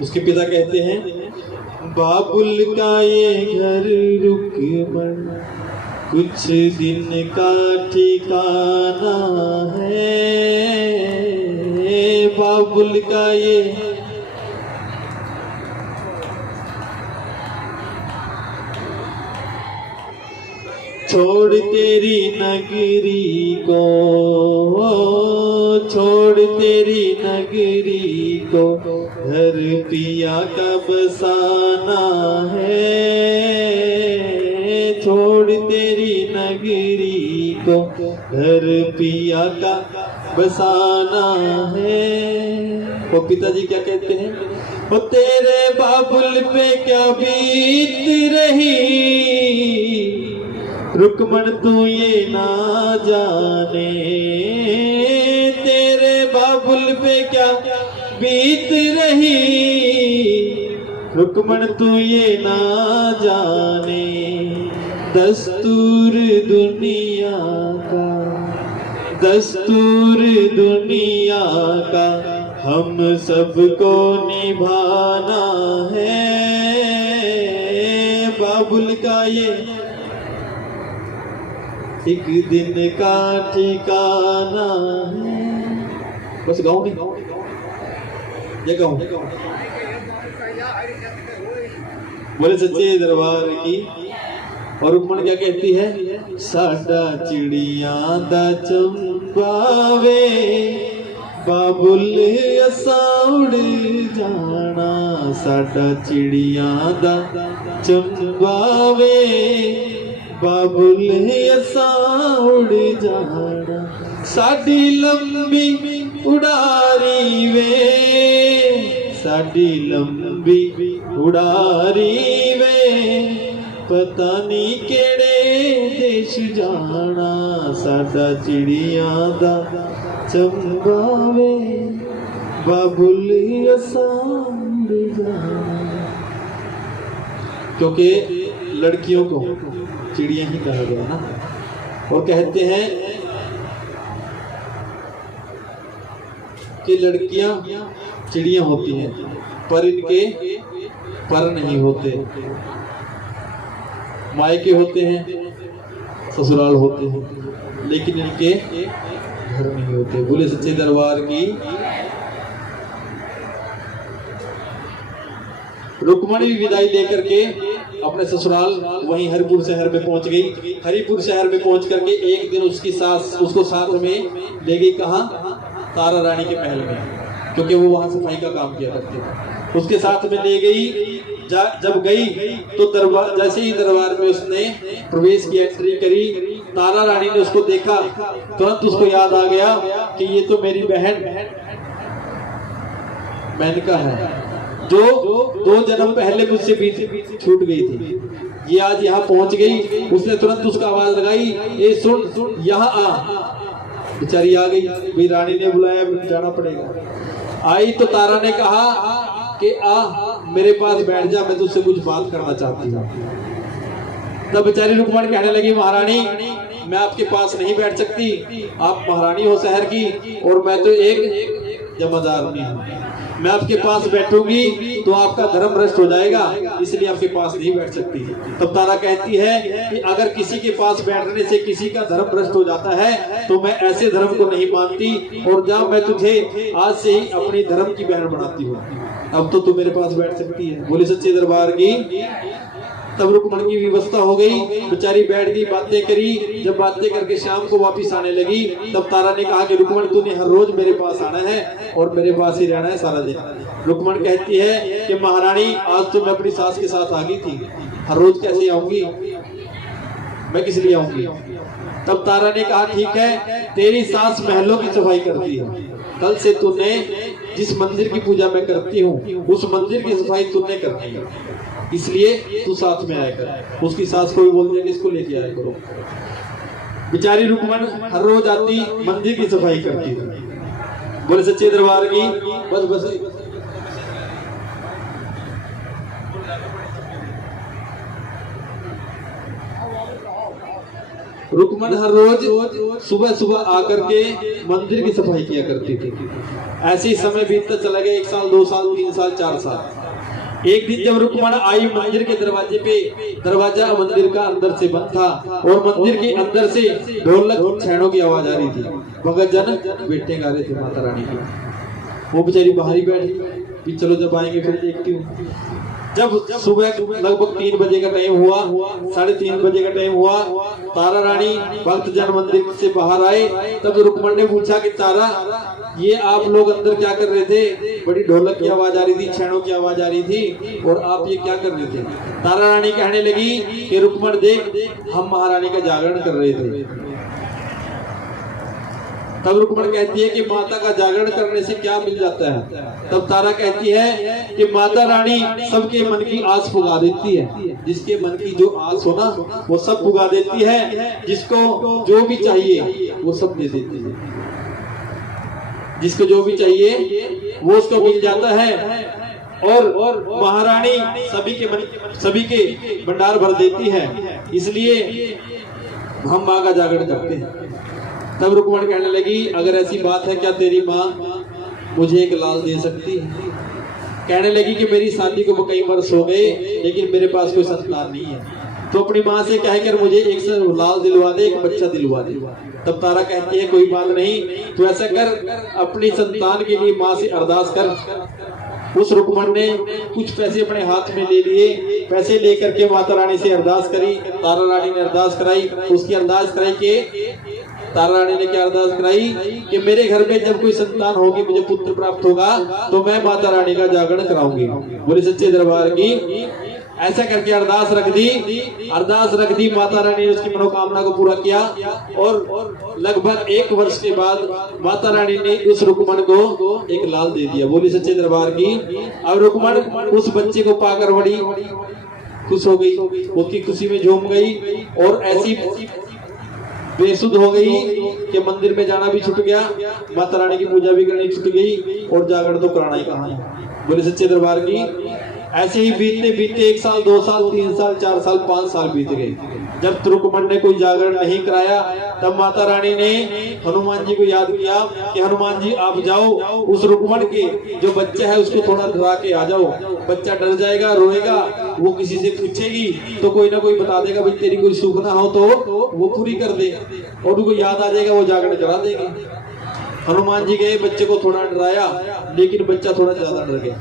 उसके पिता कहते हैं, बाबुल का ये घर रुक्मण कुछ दिन का ठिकाना है, बाबुल का ये छोड़ तेरी नगरी को, छोड़ तेरी नगरी को, घर पिया का बसाना है, छोड़ तेरी नगरी को, घर पिया का बसाना है। वो पिताजी क्या कहते हैं, वो तेरे बाबुल पे क्या बीत रही, रुक्मण तू ये ना जाने, तेरे बाबुल पे क्या बीत रही, रुक्मण तू ये ना जाने, दस्तूर दुनिया का, दस्तूर दुनिया का हम सबको निभाना है, बाबुल का ये एक दिन का ठिकाना है। बस गाँव नहीं, ये गाँव बोले सच्चे दरबार की। और रुक्मण क्या कहती है, साडा चिड़िया दा चंबावे, बाबुल असा उड़ जाना, साडा चिड़िया दा चंबावे, बाबुल असा उड़ जाना, साडी लंबी उड़ारी वे, साडी लंबी उड़ारी वे, पता नहीं केड़े देश जाना, साडा चिड़िया दा चंबावे, बाबुल असा उड़ जाना। क्योंकि लड़कियों को चिड़िया ही कहा गया ना। और कहते हैं कि लड़कियां चिड़िया होती हैं, पर इनके पर नहीं होते, मायके होते हैं, ससुराल होते हैं, लेकिन इनके घर नहीं होते। बोले सच्चे दरबार की। रुक्मणी भी विदाई लेकर के अपने ससुराल वहीं हरिपुर शहर में पहुंच गई। हरिपुर शहर में पहुंच करके एक दिन उसकी सास उसको साथ में ले गई, कहाँ, तारा रानी के महल में, क्योंकि वो वहां सफाई का काम किया करते थे। उसके साथ में ले गई। जब गई तो दरबार, जैसे ही दरबार में उसने प्रवेश की, एंट्री करी, तारा रानी ने उसको देखा, तुरंत उसको याद आ गया कि ये तो मेरी बहन मेनका है, जो 2 जन्म पहले मुझसे बीच छूट गई थी। ये आज यहाँ पहुंच गई। उसने तुरंत उसका आवाज लगाई, ये सुन, यहाँ आ। बेचारी आ गई, भाई रानी ने बुलाया, जाना पड़ेगा। आई तो तारा ने कहा कि आ मेरे पास बैठ जा, मैं तुझसे कुछ बात करना चाहती हूँ। तब बेचारी रुक्मणी कहने लगी, महारानी मैं आपके पास नहीं बैठ सकती, आप महारानी हो शहर की और मैं तो एक जमादारनी हूँ। मैं आपके पास बैठूंगी तो आपका धर्म भ्रष्ट हो जाएगा, इसलिए आपके पास नहीं बैठ सकती। तब तारा कहती है कि अगर किसी के पास बैठने से किसी का धर्म भ्रष्ट हो जाता है तो मैं ऐसे धर्म को नहीं मानती, और जब मैं तुझे आज से ही अपनी धर्म की बहन बनाती हूँ। अब तो तू मेरे पास बैठ सकती है। बोले सच्चे दरबार की। तब रुक्मणी की व्यवस्था हो गई, बेचारी बैठ गई, बातें करी। जब बातें करके शाम को वापिस आने लगी, तब तारा ने कहा कि रुक्मणी तूने हर रोज मेरे पास आना है और मेरे पास ही रहना है सारा दिन। रुक्मणी कहती है कि महारानी आज तो मैं अपनी सास के साथ आ गई थी, हर रोज कैसे आऊंगी, मैं किस लिए आऊंगी। तब तारा ने कहा ठीक है, तेरी सास महलों की सफाई करती है, कल से तूने जिस मंदिर की पूजा मैं करती हूँ उस मंदिर की सफाई तूने करनी है, इसलिए तू साथ में आया कर। उसकी सास को भी बोल दिया कि इसको लेके आया करो। बेचारी रुक्मणी हर रोज आती, मंदिर की सफाई करती थी। बोले सच्चे दरबार की। बस रुक्मण हर रोज सुबह सुबह आकर के मंदिर की सफाई किया करती थी। ऐसे ही समय बीतता चला गया, 1 साल 2 साल 3 साल 4 साल। एक दिन जब रुक्मण आई मंदिर के दरवाजे पे, दरवाजा मंदिर का अंदर से बंद था और मंदिर के अंदर से ढोलक छेड़ों की आवाज आ रही थी। भगत जन बेटे गा रहे थे माता रानी की। वो बेचारी बाहर ही बैठी, चलो जब आएंगे फिर देखती हूँ। जब सुबह लगभग 3 बजे का टाइम हुआ, 3:30 बजे का टाइम हुआ, तारा रानी भक्त जन मंदिर से बाहर आए। तब रुक्मण ने पूछा कि तारा, ये आप लोग अंदर क्या कर रहे थे? बड़ी ढोलक की आवाज आ रही थी, छेड़ों की आवाज आ रही थी, और आप ये क्या कर रहे थे? तारा रानी कहने लगी कि रुक्मण देख, हम महारानी का जागरण कर रहे थे। तब रुक्मण कहती है कि माता का जागरण करने से क्या मिल जाता है? तब तारा कहती है कि माता रानी सबके मन की आस पुगा देती है। जिसके मन की जो आस हो ना, वो सब पुगा देती है। जिसको जो भी चाहिए वो सब दे देती है। जिसको जो भी चाहिए वो उसको मिल जाता है। और महारानी सभी के भंडार भर देती है। इसलिए हम माँ का जागरण करते हैं। तब रुक्मण कहने लगी, अगर ऐसी बात है, क्या तेरी माँ मुझे एक लाल दे सकती है? कहने लगी कि मेरी शादी को कई वर्ष हो गए, लेकिन मेरे पास कोई संतान नहीं है, तो अपनी माँ से कहकर मुझे एक लाल दिलवा दे, एक बच्चा दिलवा दे। तब तारा कहती है, कोई बात नहीं, तो ऐसा कर, अपनी संतान के लिए माँ से अरदास कर। उस रुक्मण ने कुछ पैसे अपने हाथ में ले लिए। पैसे लेकर के माता रानी से अरदास करी। तारा रानी ने अरदास कराई। उसकी अरदास कराई कि तारा रानी ने क्या अरदास कराई कि मेरे घर में जब कोई संतान होगी, मुझे पुत्र प्राप्त होगा, तो मैं माता रानी का जागरण कराऊंगी। बोले सच्चे दरबार की। ऐसा करके अरदास रख दी। माता रानी ने उसकी मनोकामना को पूरा किया। और लगभग 1 वर्ष के बाद माता रानी ने उस रुक्मण को एक लाल दे दिया। बोली सच्चे दरबार की। अब रुक्मण उस बच्चे को पाकर बड़ी खुश हो गई, उसकी खुशी में झूम गई और ऐसी बेसुध हो गई कि मंदिर में जाना भी छूट गया, माता रानी की पूजा भी करनी छूट गई और जागरण तो कराना ही कहाँ है। बोले सच्चे दरबार की। ऐसे ही बीतते 1 साल 2 साल 3 साल 4 साल 5 साल बीत गए। जब रुक्मण ने कोई जागरण नहीं कराया, तब माता रानी ने हनुमान जी को याद किया कि हनुमान जी आप जाओ, उस रुक्मण के जो बच्चा है उसको थोड़ा डरा के आ जाओ। बच्चा डर जाएगा, रोएगा, वो किसी से पूछेगी तो कोई ना कोई बता देगा, भाई तेरी कोई सुखना हो तो वो पूरी कर दे, और उनको याद आ जाएगा, वो जागरण करा देगी। हनुमान जी गए, बच्चे को थोड़ा डराया, लेकिन बच्चा थोड़ा ज्यादा डर गया,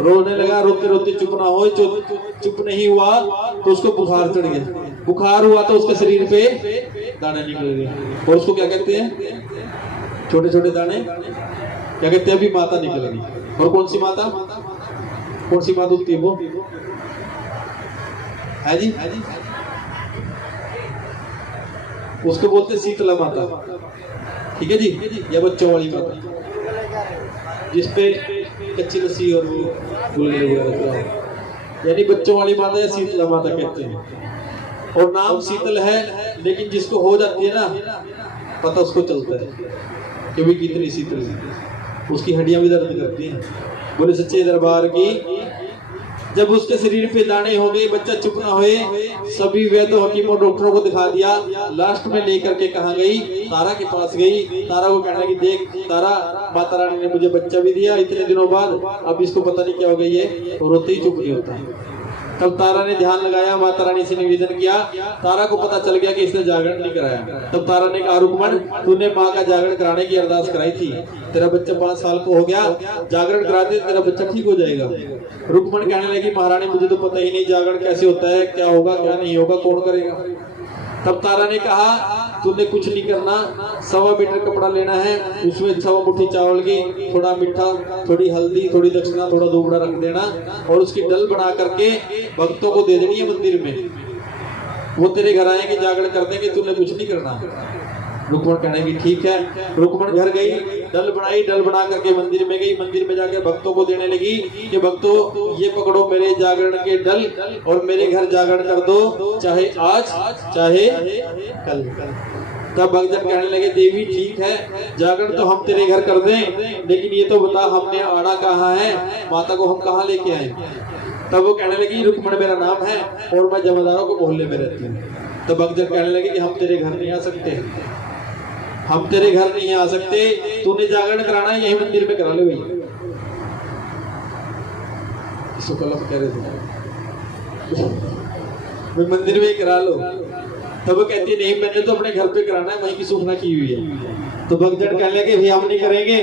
रोने लगा। रोते रोते चुप ना हो, चुप नहीं हुआ तो उसको बुखार चढ़ गया। बुखार हुआ तो उसके शरीर पे दाने निकल गए, और उसको क्या कहते हैं? छोटे छोटे दाने क्या कहते हैं? अभी माता निकल गई। और कौन सी माता होती है वो? है जी, उसको बोलते शीतला माता। ठीक है जी, या बच्चों वाली माता जिसपे कच्ची लस्सी और वो गुलगुले वगैरह, यानी बच्चों वाली माता या शीतला माता कहते हैं। और नाम शीतल है, लेकिन जिसको हो जाती है ना, पता उसको चलता है कि भी कितनी शीतल है, उसकी हड्डियां भी दर्द करती हैं। बोले सच्चे दरबार की। जब उसके शरीर पे दाने हो गए, बच्चा चुप ना हुए, सभी वैद्य हकीमों डॉक्टरों को दिखा दिया। लास्ट में लेकर के कहाँ गई? तारा के पास गई। तारा को कहने की, देख तारा, माता रानी ने मुझे बच्चा भी दिया इतने दिनों बाद, अब इसको पता नहीं क्या हो गई है, और रोते ही चुप नहीं होता। तब तारा ने ध्यान लगाया, माता रानी से निवेदन किया। तारा को पता चल गया कि इसने जागरण नहीं कराया। तब तारा ने कहा, रुक्मण तूने माँ का जागरण कराने की अरदास कराई थी, तेरा बच्चा 5 साल को हो गया, जागरण करा दे, तेरा बच्चा ठीक हो जाएगा। रुक्मण कहने लगी, महारानी मुझे तो पता ही नहीं जागरण कैसे होता है, क्या होगा क्या नहीं होगा, कौन करेगा। तब तारा ने कहा, तूने कुछ नहीं करना, 1.25 मीटर कपड़ा लेना है, उसमें 1.25 मुट्ठी चावल की, थोड़ा मीठा, थोड़ी हल्दी, थोड़ी दक्षिणा, थोड़ा दूबड़ा रख देना, और उसकी डल बना करके भक्तों को दे देनी है मंदिर में। वो तेरे घर आएंगे, जागरण कर देंगे, तूने कुछ नहीं करना। रुक्मण कहने की ठीक है। रुक्मण घर गई, डल बनाई, डल बना करके मंदिर में गई। मंदिर में जाकर भक्तों को देने लगी कि भक्तों ये पकड़ो मेरे जागरण के डल, और मेरे घर जागरण कर दो, चाहे आज चाहे कल। तब भक्तजन कहने लगे, देवी ठीक है, जागरण तो हम तेरे घर कर दें, लेकिन ये तो बता हमने आना कहाँ है, माता को हम कहाँ लेके आए। तब वो कहने लगी, रुक्मण मेरा नाम है और मैं जमादारों को मोहल्ले में रहती हूँ। तो भक्तजन कहने लगे कि हम तेरे घर नहीं आ सकते, हम तेरे घर नहीं आ सकते, तूने जागरण कराना है यही मंदिर में करा ले भाई। इसको कलम कह रहे थे भाई मंदिर में करा लो। तब वो कहती है नहीं मैंने तो अपने घर पे कराना है, वहीं की सूचना की हुई है। तो भक्तजन कहने लगे भाई हम नहीं करेंगे।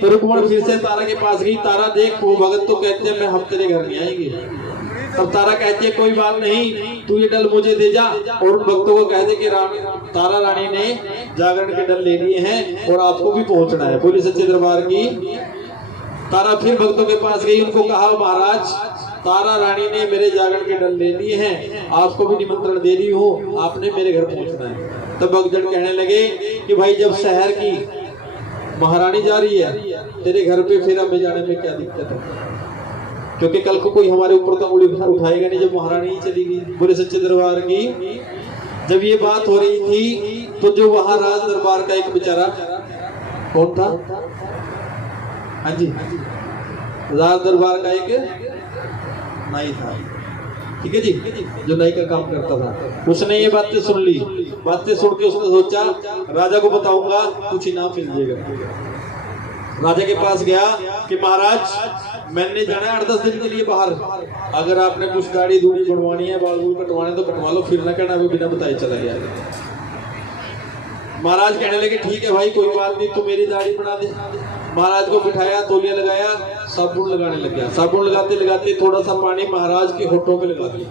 तो रुक्मण फिर से तारा के पास गई, तारा देख वो भगत तो कहते हैं मैं हम तेरे घर नहीं आएंगे। तब तारा कहती है कोई बात नहीं, तू ये डल मुझे दे जा और उन भक्तों को कह दे कि तारा रानी ने जागरण के डल ले लिए हैं और आपको भी पहुंचना है। बोली सच्चे दरबार की। तारा फिर भक्तों के पास गई, उनको कहा महाराज तारा रानी ने मेरे जागरण के डल ले लिए हैं, आपको भी निमंत्रण दे रही हूँ, आपने मेरे घर पहुंचना है। तब भक्तजन कहने लगे कि भाई जब शहर की महारानी जा रही है तेरे घर पे, फिर हमें जाने में क्या दिक्कत है, क्योंकि कल को कोई हमारे ऊपर तो उंगली उठाएगा नहीं जब महारानी चली गई। बोले सच्चे दरबार की। जब ये बात हो रही थी तो जो वहां राज दरबार का एक बेचारा कौन था, हाँ जी राज दरबार का एक नाई था, ठीक है जी, जो नाई का काम करता था। उसने ये बातें सुन ली, बातें सुन के उसने सोचा राजा को बताऊंगा कुछ इनाम मिल जाएगा। राजा के पास गया कि महाराज मैंने जाना है 8-10 दिन के लिए बाहर, अगर आपने कुछ दाढ़ी दूढ़ी बनवानी है, बाल बूल कटवाने तो कटवा लो, फिर ना कहना अभी बिना बताए चला गया। महाराज कहने लगे ठीक है भाई कोई बात नहीं, तू मेरी दाढ़ी बना दे। महाराज को बिठाया, तौलिया लगाया, साबुन लगाने लग गया। साबुन लगाते लगाते थोड़ा सा पानी महाराज के होठों पे लगा दिया,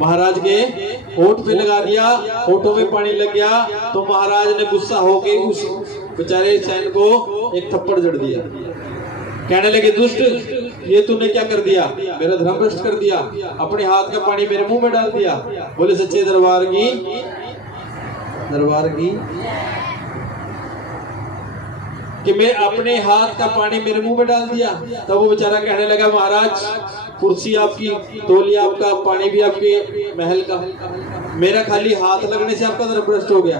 महाराज के होठ पे लगा दिया, होठों में पानी लग गया। तो महाराज ने गुस्सा होके उस बेचारे सैन को एक थप्पड़ जड़ दिया। कहने लगे दुष्ट ये तूने क्या कर दिया, मेरा धर्म भ्रष्ट कर दिया, अपने हाथ का पानी मेरे मुंह में डाल दिया। बोले सच्चे दरबार की। कि मैं अपने हाथ का पानी मेरे मुंह में डाल दिया। तब वो बेचारा कहने लगा महाराज कुर्सी आपकी, तौलिया आपका, पानी भी आपके महल का, मेरा खाली हाथ लगने से आपका धर्म भ्रष्ट हो गया।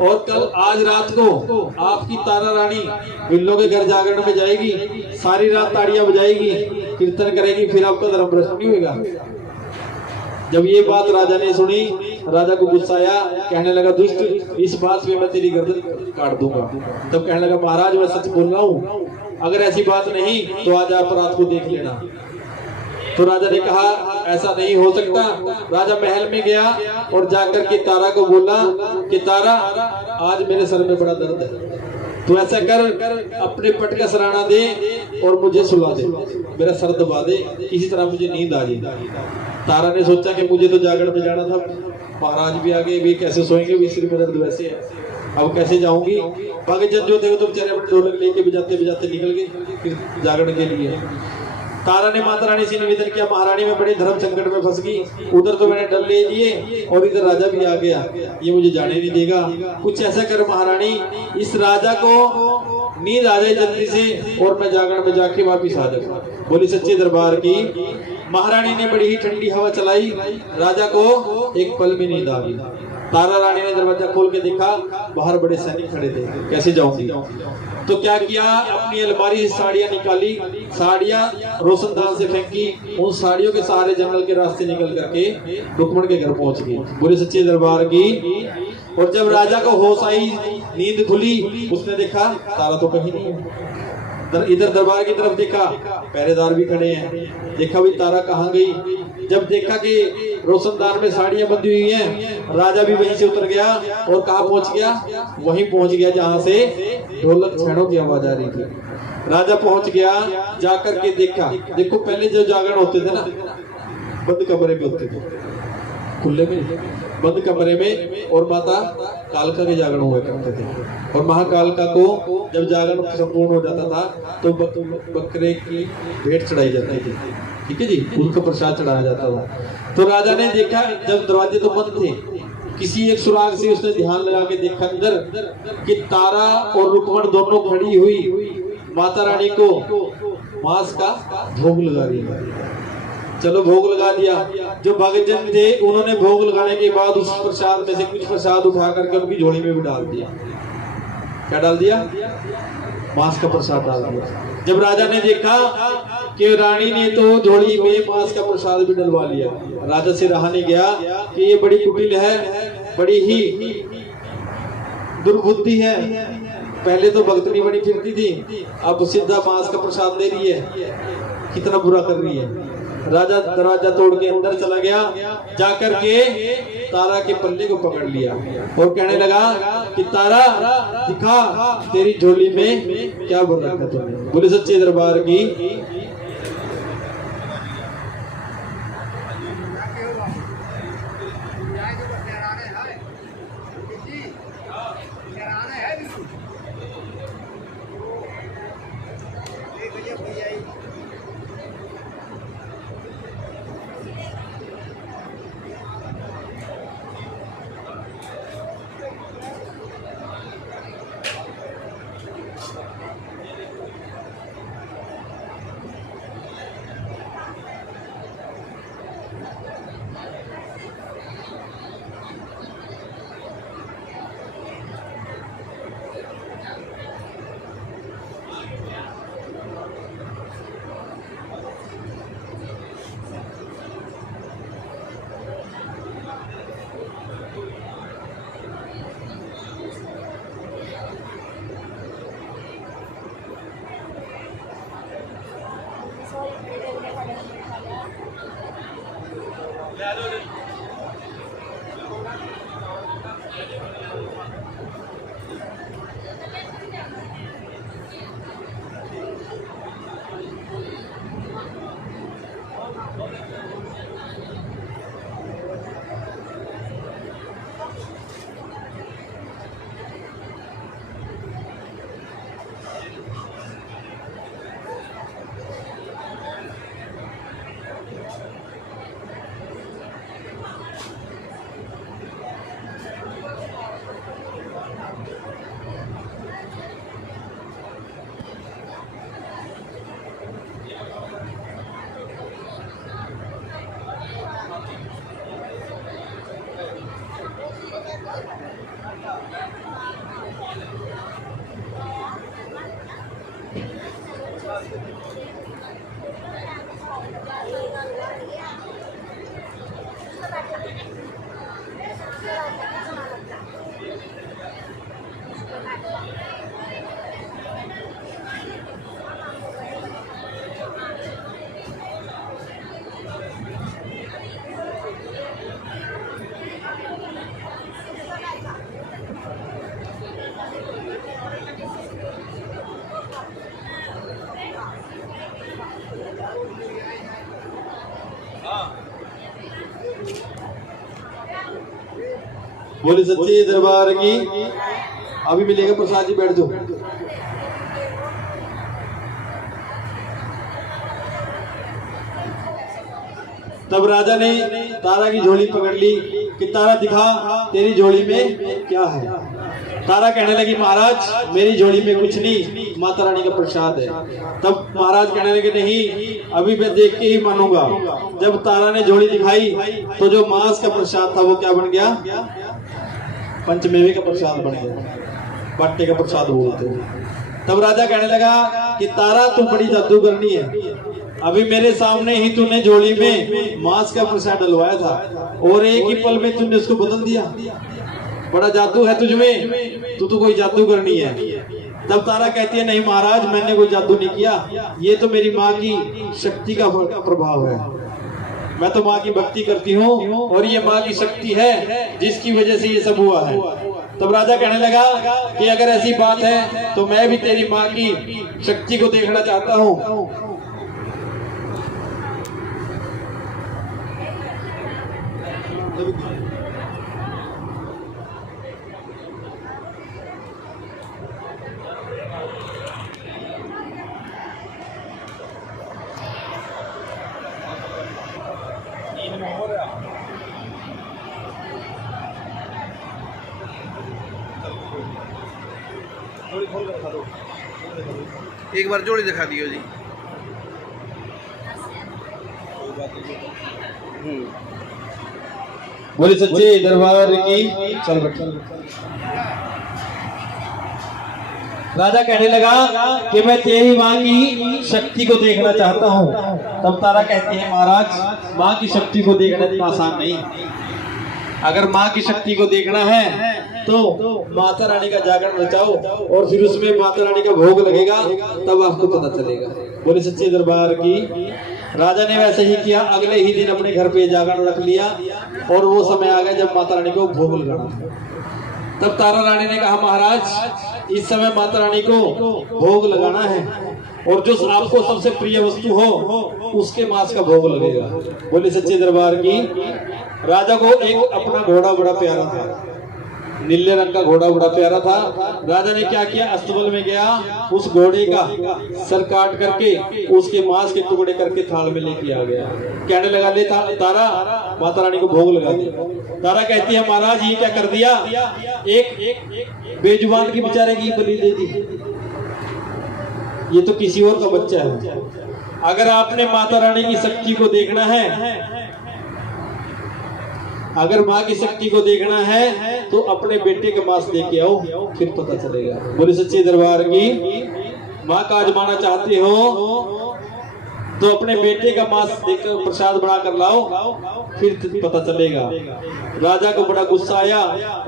और कल आज रात को आपकी तारा रानी बिल्लों के घर जागरण में जाएगी, सारी रात ताड़ियां बजाएगी, कीर्तन करेगी, फिर आपका धर्म भ्रष्ट नहीं होगा। जब ये बात राजा ने सुनी, राजा को गुस्सा आया, कहने लगा दुष्ट इस बात पे मैं तेरी गर्दन काट दूंगा। तब कहने लगा महाराज मैं सच बोल रहा हूँ, अगर ऐसी बात नहीं तो आज आप रात को देख लेना। तो राजा ने कहा ऐसा नहीं हो सकता। राजा महल में गया और जाकर के तारा को बोला कि तारा आज मेरे सर में बड़ा दर्द है, तू ऐसा कर अपने पट का सराहना दे और मुझे सुला दे, मेरा सर दबा दे, किसी तरह मुझे नींद आ जाए। तारा ने सोचा कि मुझे तो जागरण में जाना था, महाराज भी आगे, भी कैसे सोएंगे, भी सिर में दर्द वैसे है, अब कैसे जाऊंगी। भगतजन जो थे तो बेचारे अपने ढोलक लेके बजाते बजाते निकल गए फिर जागरण के लिए। तारा ने माता रानी से निवेदन किया महारानी में बड़े धर्म संकट में फंस गई, उधर तो मैंने डल ले लिए और इधर राजा भी आ गया, ये मुझे जाने नहीं देगा, कुछ ऐसा कर महारानी इस राजा को नींद आ जाए जल्दी से और मैं जागरण में जाके वापिस आ जाऊंगा। बोली सच्चे दरबार की। महारानी ने बड़ी ही ठंडी हवा चलाई, राजा को एक पल में नींद आ गई। तारा रानी ने दरवाजा खोल के देखा, बाहर बड़े सैनिक खड़े थे, कैसे जाऊंगी। तो क्या किया, अपनी अलमारी से साड़ियां निकाली, साड़ियां रोशनदान से फेंकी, उन साड़ियों के सहारे जंगल के रास्ते निकल करके रुक्मण के घर पहुंच गई। बोले सच्चे दरबार की। और जब राजा को होश आई, नींद खुली, उसने देखा तारा तो कहीं नहीं है। इधर दरबार की तरफ देखा, पहरेदार भी खड़े हैं, देखा भी तारा कहाँ गई। जब देखा कि रोशनदान में साड़ियां बंधी हुई हैं, राजा भी वहीं से उतर गया और कहाँ पहुंच गया, वहीं पहुंच गया जहां से ढोलक छेड़ों की आवाज आ रही थी। राजा पहुंच गया, जाकर के देखा, देखो पहले जो जागरण होते थे ना बंद कमरे में होते थे, खुले में बंद कमरे में, और माता कालका के जागरण हुआ करते थे। और महाकालका को जब जागरण संपूर्ण हो जाता था तो बकरे की भेंट चढ़ाई जाती थी, ठीक है जी, उनका प्रसाद चढ़ाया जाता था। तो राजा ने देखा जब दरवाजे तो बंद थे, किसी एक सुराग से उसने ध्यान लगा के देखा अंदर कि तारा और रुक्मण दोनों खड़ी हुई माता रानी को मांस का भोग लगा दिया। चलो भोग लगा दिया। जो भगतजन थे उन्होंने भोग लगाने के बाद उस प्रसाद में से कुछ प्रसाद उठा करके उनकी झोली में भी डाल दिया। क्या डाल दिया? मांस का प्रसाद डाल दिया। जब राजा ने देखा कि रानी ने तो झोली में मांस का प्रसाद भी डलवा लिया, राजा से रहा नहीं गया कि ये बड़ी कुटिल है, बड़ी ही दुर्बुद्धि है। पहले तो भक्तनी बनी फिरती थी, अब सीधा मांस का प्रसाद दे रही है, कितना बुरा कर रही है। राजा दरवाजा तोड़ के अंदर चला गया, जाकर के तारा के पल्ले को पकड़ लिया और कहने लगा कि तारा दिखा तेरी झोली में क्या भर रखा तुमने। बोले सच्चे दरबार की। बोले सच्चे दरबार की। अभी मिलेगा प्रसाद जी, बैठ जाओ। तब राजा ने तारा की झोली पकड़ ली कि तारा दिखा तेरी झोली में क्या है। तारा कहने लगी महाराज मेरी झोली में कुछ नहीं, माता रानी का प्रसाद है। तब महाराज कहने लगे नहीं, अभी मैं देख के ही मानूंगा। जब तारा ने झोली दिखाई तो जो मांस का प्रसाद था वो क्या बन गया, पंचमेवे का प्रसाद बन गया, बट्टे का प्रसाद बोलते हैं। तब राजा कहने लगा कि तारा तू बड़ी जादूगरनी है, अभी मेरे सामने ही तूने झोली में मांस का प्रसाद डलवाया था और एक ही पल में तूने उसको बदल दिया, बड़ा जादू है तुझमें, तू तो कोई जादूगरनी है। तब तारा कहती है नहीं महाराज मैंने कोई जादू नहीं किया, ये तो मेरी माँ की शक्ति का प्रभाव है, मैं तो माँ की भक्ति करती हूँ और ये माँ की शक्ति है जिसकी वजह से ये सब हुआ है। तब राजा कहने लगा कि अगर ऐसी बात है तो मैं भी तेरी माँ की शक्ति को देखना चाहता हूँ। एक बार जोड़ी दिखा दियो जी। बोले सच्चे दरबार की। चल राजा कहने लगा कि मैं तेरी माँ की शक्ति को देखना चाहता हूँ। तब तारा कहती है महाराज माँ की शक्ति को देखना इतना आसान नहीं। अगर माँ की शक्ति को देखना है तो माता रानी का जागरण रचाओ और फिर उसमें माता रानी का भोग लगेगा, तब आपको पता चलेगा। बोले सच्चे दरबार की। राजा ने वैसे ही किया। अगले ही दिन अपने घर पे जागरण रख लिया और वो समय आ गया जब माता रानी को भोग लगाना था। तब तारा रानी ने कहा महाराज इस समय माता रानी को भोग लगाना है और जो आपको सबसे प्रिय वस्तु हो उसके मांस का भोग लगेगा। बोले सच्चे दरबार की। राजा को एक अपना घोड़ा बड़ा प्यारा था, नीले रंग का घोड़ा बड़ा प्यारा था। राजा ने क्या किया, अस्तबल में गया, उस घोड़े का सर काट करके उसके मांस के टुकड़े करके थाल में लेके आ गया। कहने लगा ले तारा माता रानी को भोग लगा दे। तारा कहती है महाराज ये क्या कर दिया, एक बेजुबान की बेचारे की बलि दे दी, ये तो किसी और का बच्चा है। अगर आपने माता रानी की शक्ति को देखना है, अगर माँ की शक्ति को देखना है तो अपने बेटे का मांस लेके आओ, फिर पता चलेगा। बोले सच्चे दरबार की। माँ का आजमाना चाहते हो तो अपने बेटे का मांस देकर प्रसाद बना कर लाओ, फिर पता चलेगा। राजा को बड़ा गुस्सा आया।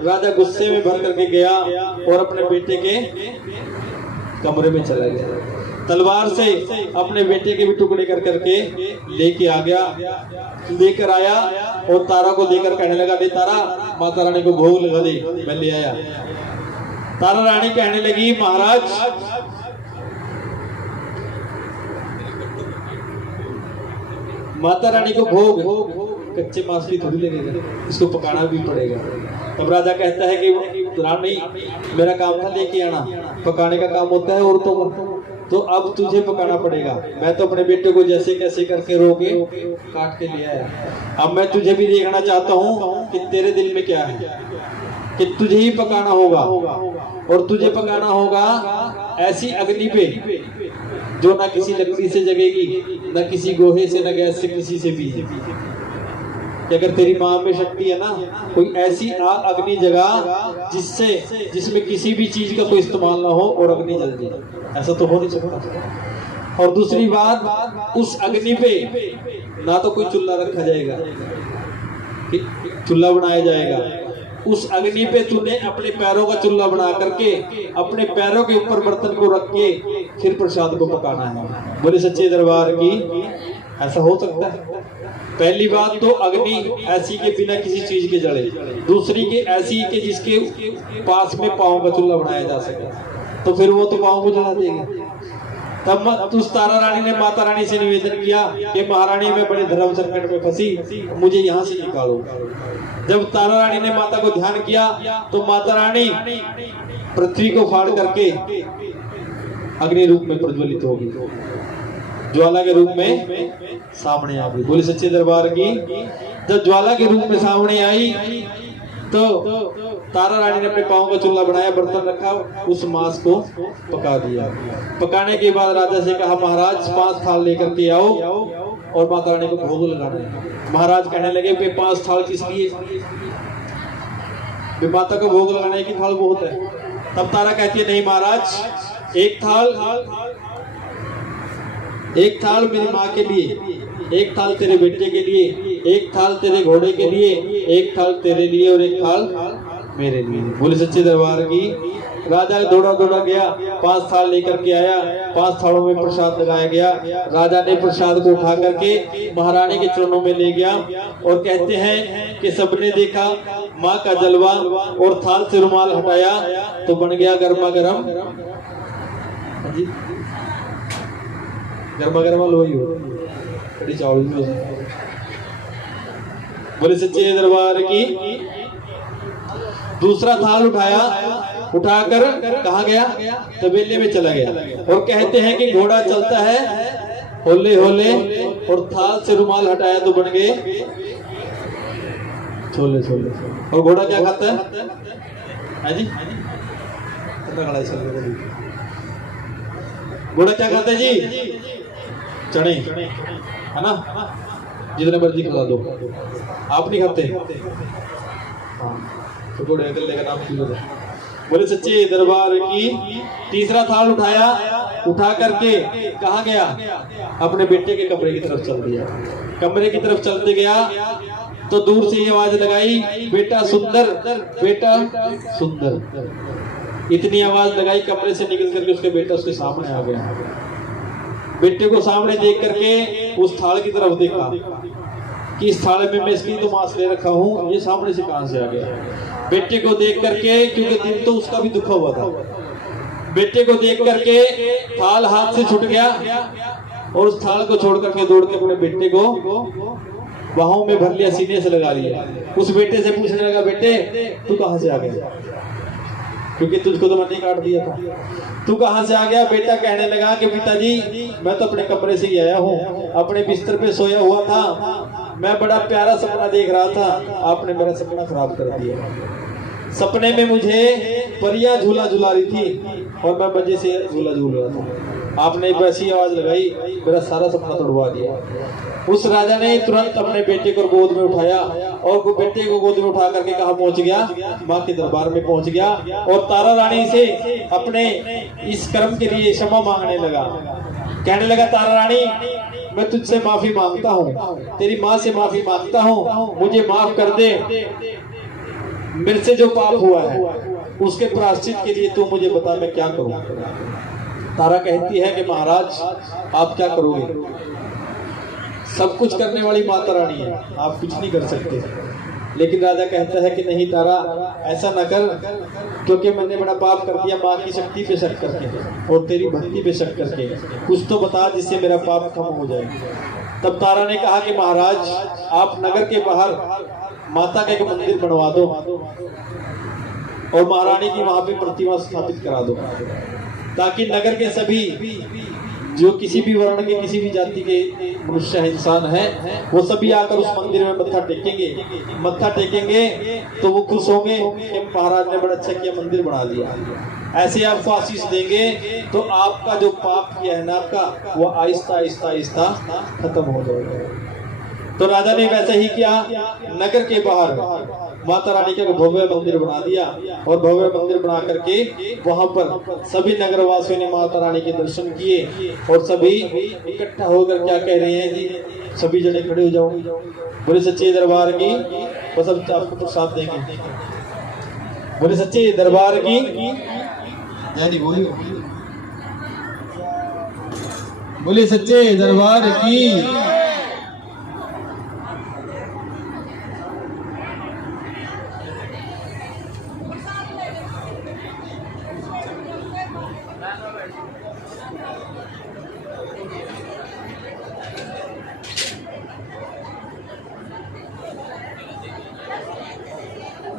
राजा गुस्से में भर करके गया और अपने बेटे के कमरे में चला गया। तलवार से अपने बेटे के भी टुकड़े कर करके लेके आ गया, लेकर आया और तारा को देकर कहने लगा ले तारा माता रानी को भोग लगा दे, मैं ले आया। तारा रानी कहने लगी महाराज माता रानी को भोग कच्चे मांस की थोड़ी लगेगा, इसको पकाना भी पड़ेगा। तब राजा कहता है कि रानी मेरा काम था लेके आना, पकाने का काम होता है औरतों का, तो अब तुझे पकाना पड़ेगा। मैं तो अपने बेटे को जैसे कैसे करके रोके काट के ले आया। अब मैं तुझे भी देखना चाहता हूँ कि तेरे दिल में क्या है, कि तुझे ही पकाना होगा और तुझे पकाना होगा ऐसी अग्नि पे जो ना किसी लकड़ी से जगेगी, ना किसी गोहे से, ना गैस से, किसी से भी। कि अगर तेरी माँ में शक्ति है ना, कोई ऐसी अग्नि जगा जिसमें किसी भी चीज का कोई इस्तेमाल ना हो और अग्नि जल जाए, ऐसा तो हो नहीं सकता। और दूसरी बात, उस अग्नि पे ना तो कोई चूल्हा रखा जाएगा, चूल्हा बनाया जाएगा, उस अग्नि पे तूने अपने पैरों का चूल्हा बना करके अपने पैरों के ऊपर बर्तन को रख के फिर प्रसाद को पकाना है। बोले सच्चे दरबार की। ऐसा हो सकता है? पहली बात तो अग्नि ऐसी के बिना किसी चीज के जले, दूसरी के ऐसी के जिसके पास में पाँव का चूल्हा बनाया जा सके, तो फिर वो तो पाँव को जला देंगे। तब उस तारा रानी ने माता रानी से निवेदन किया कि महारानी मैं बड़े धर्म संकट में फंसी, मुझे यहाँ से निकालो। जब तारा रानी ने माता को ध्यान किया तो माता रानी पृथ्वी को फाड़ करके अग्नि रूप में प्रज्वलित होगी, ज्वाला के रूप में सामने आ गई। बोले सच्चे दरबार की। जब ज्वाला के रूप में सामने आई तो तारा रानी ने अपने पाँव का चूल्हा बनाया, बर्तन रखा, उस मांस को पका दिया। पकाने के बाद राजा से कहा महाराज 5 थाल लेकर के आओ और माता रानी को भोग लगाना है। महाराज कहने लगे वे 5 थाल किस लिए, वे माता को भोग लगाने की थाल बहुत है। तब तारा कहती है नहीं महाराज, एक थाल मेरी माँ के लिए, एक थाल तेरे बेटे के लिए, एक थाल तेरे घोड़े के लिए, एक थाल तेरे लिए और एक थाल मेरे लिए। बोले सच्चे दरबार की। राजा दौड़ा गया, 5 थाल लेकर के आया, 5 थालों में प्रसाद लगाया गया। राजा ने प्रसाद को उठा करके महारानी के चरणों में ले गया और कहते हैं कि सबने देखा माँ का जलवा और थाल से रुमाल हटाया तो बन गया गर्मा गर्म, गर्मा गर्मा लोई हो कड़ी चावल में। बोले सच्चे दरबार की। दूसरा थाल उठाया, उठाकर कहाँ गया, तबेले में चला गया और कहते हैं कि घोड़ा चलता है होले होले और थाल से रुमाल हटाया तो बन गए छोले छोले। और घोड़ा क्या खाता है जी, घोड़ा क्या खाता है जी, चने है ना, जितने मर्जी खिला दो, आप नहीं खाते। हाँ, तो घोड़े का नाम क्यों है? बोले सच्चे दरबार की। तीसरा थाल उठाया, उठा करके कहाँ गया, अपने बेटे के कमरे की तरफ चल दिया। कमरे की तरफ चलते गया तो दूर से ये आवाज लगाई, बेटा सुंदर, बेटा सुंदर। इतनी आवाज लगाई, कमरे से निकल करके उसके बेटा उसके सामने आ गया। बेटे को सामने देख करके उस थाल की तरफ देखा कि इस थाल में मैं इसलिए तो मांस ले रखा हूँ, ये सामने से कहां से आ गया। बेटे को देख करके, क्योंकि दिल तो उसका भी दुखा हुआ था, बेटे को देख करके थाल हाथ से छूट गया और उस थाल को छोड़ करके दौड़ के अपने बेटे को बाहों में भर लिया, सीने से लगा लिया। उस बेटे से पूछने लगा, बेटे तू कहां से आ गया, क्योंकि तुझको तो मैंने काट दिया था, तू कहां से आ गया। बेटा कहने लगा कि पिताजी मैं तो अपने कमरे से ही आया हूँ, अपने बिस्तर पे सोया हुआ था, मैं बड़ा प्यारा सपना देख रहा था, आपने मेरा सपना खराब कर दिया। सपने में मुझे परियां झूला झुला रही थी और मैं मजे से झूला झूल रहा था, आपने एक वैसी आवाज लगाई, मेरा सारा सपना तोड़वा दिया। उस राजा ने तुरंत अपने बेटे को गोद में उठाया और वो बेटे को गोद में उठा करके कहाँ पहुंच गया, माँ के दरबार में पहुंच गया और तारा रानी से अपने इस कर्म के लिए क्षमा मांगने लगा। कहने लगा, तारा रानी मैं तुझसे माफी मांगता हूँ, तेरी माँ से माफी मांगता हूँ, मुझे माफ कर दे, मेरे से जो पाप हुआ है उसके प्रायश्चित के लिए तू मुझे बता मैं क्या करूं। तारा कहती है कि महाराज आप क्या करोगे, सब कुछ करने वाली माता रानी है, आप कुछ नहीं कर सकते। लेकिन राजा कहता है कि नहीं तारा, ऐसा ना कर, क्योंकि मैंने बड़ा पाप कर दिया माँ की शक्ति पे शक करके और तेरी भक्ति पे शक करके, कुछ तो बता जिससे मेरा पाप कम हो जाए। तब तारा ने कहा कि महाराज आप नगर के बाहर माता का एक मंदिर बनवा दो और महारानी की वहां पे प्रतिमा स्थापित करा दो, ताकि नगर के सभी जो किसी भी वर्ण के किसी भी जाति के मनुष्य इंसान है वो सभी आकर उस मंदिर में मत्था टेकेंगे तो वो खुश होंगे कि महाराज ने बड़ा अच्छा किया, मंदिर बना दिया। ऐसे आपको आशीष देंगे तो आपका जो पाप किया है ना आपका, वो आहिस्ता आहिस्ता आहिस्ता खत्म हो जाएगा। तो राजा ने वैसा ही किया, नगर के बाहर माता रानी का भव्य मंदिर बना दिया और भव्य मंदिर बना करके वहां पर सभी नगरवासियों ने माता रानी के दर्शन किए और सभी इकट्ठा होकर क्या कह रहे हैं जी, सभी जने खड़े हो जाओ, बोले सच्चे दरबार की, बस अब आपको प्रसाद देंगे, बोले सच्चे दरबार की जय, बोले सच्चे दरबार की।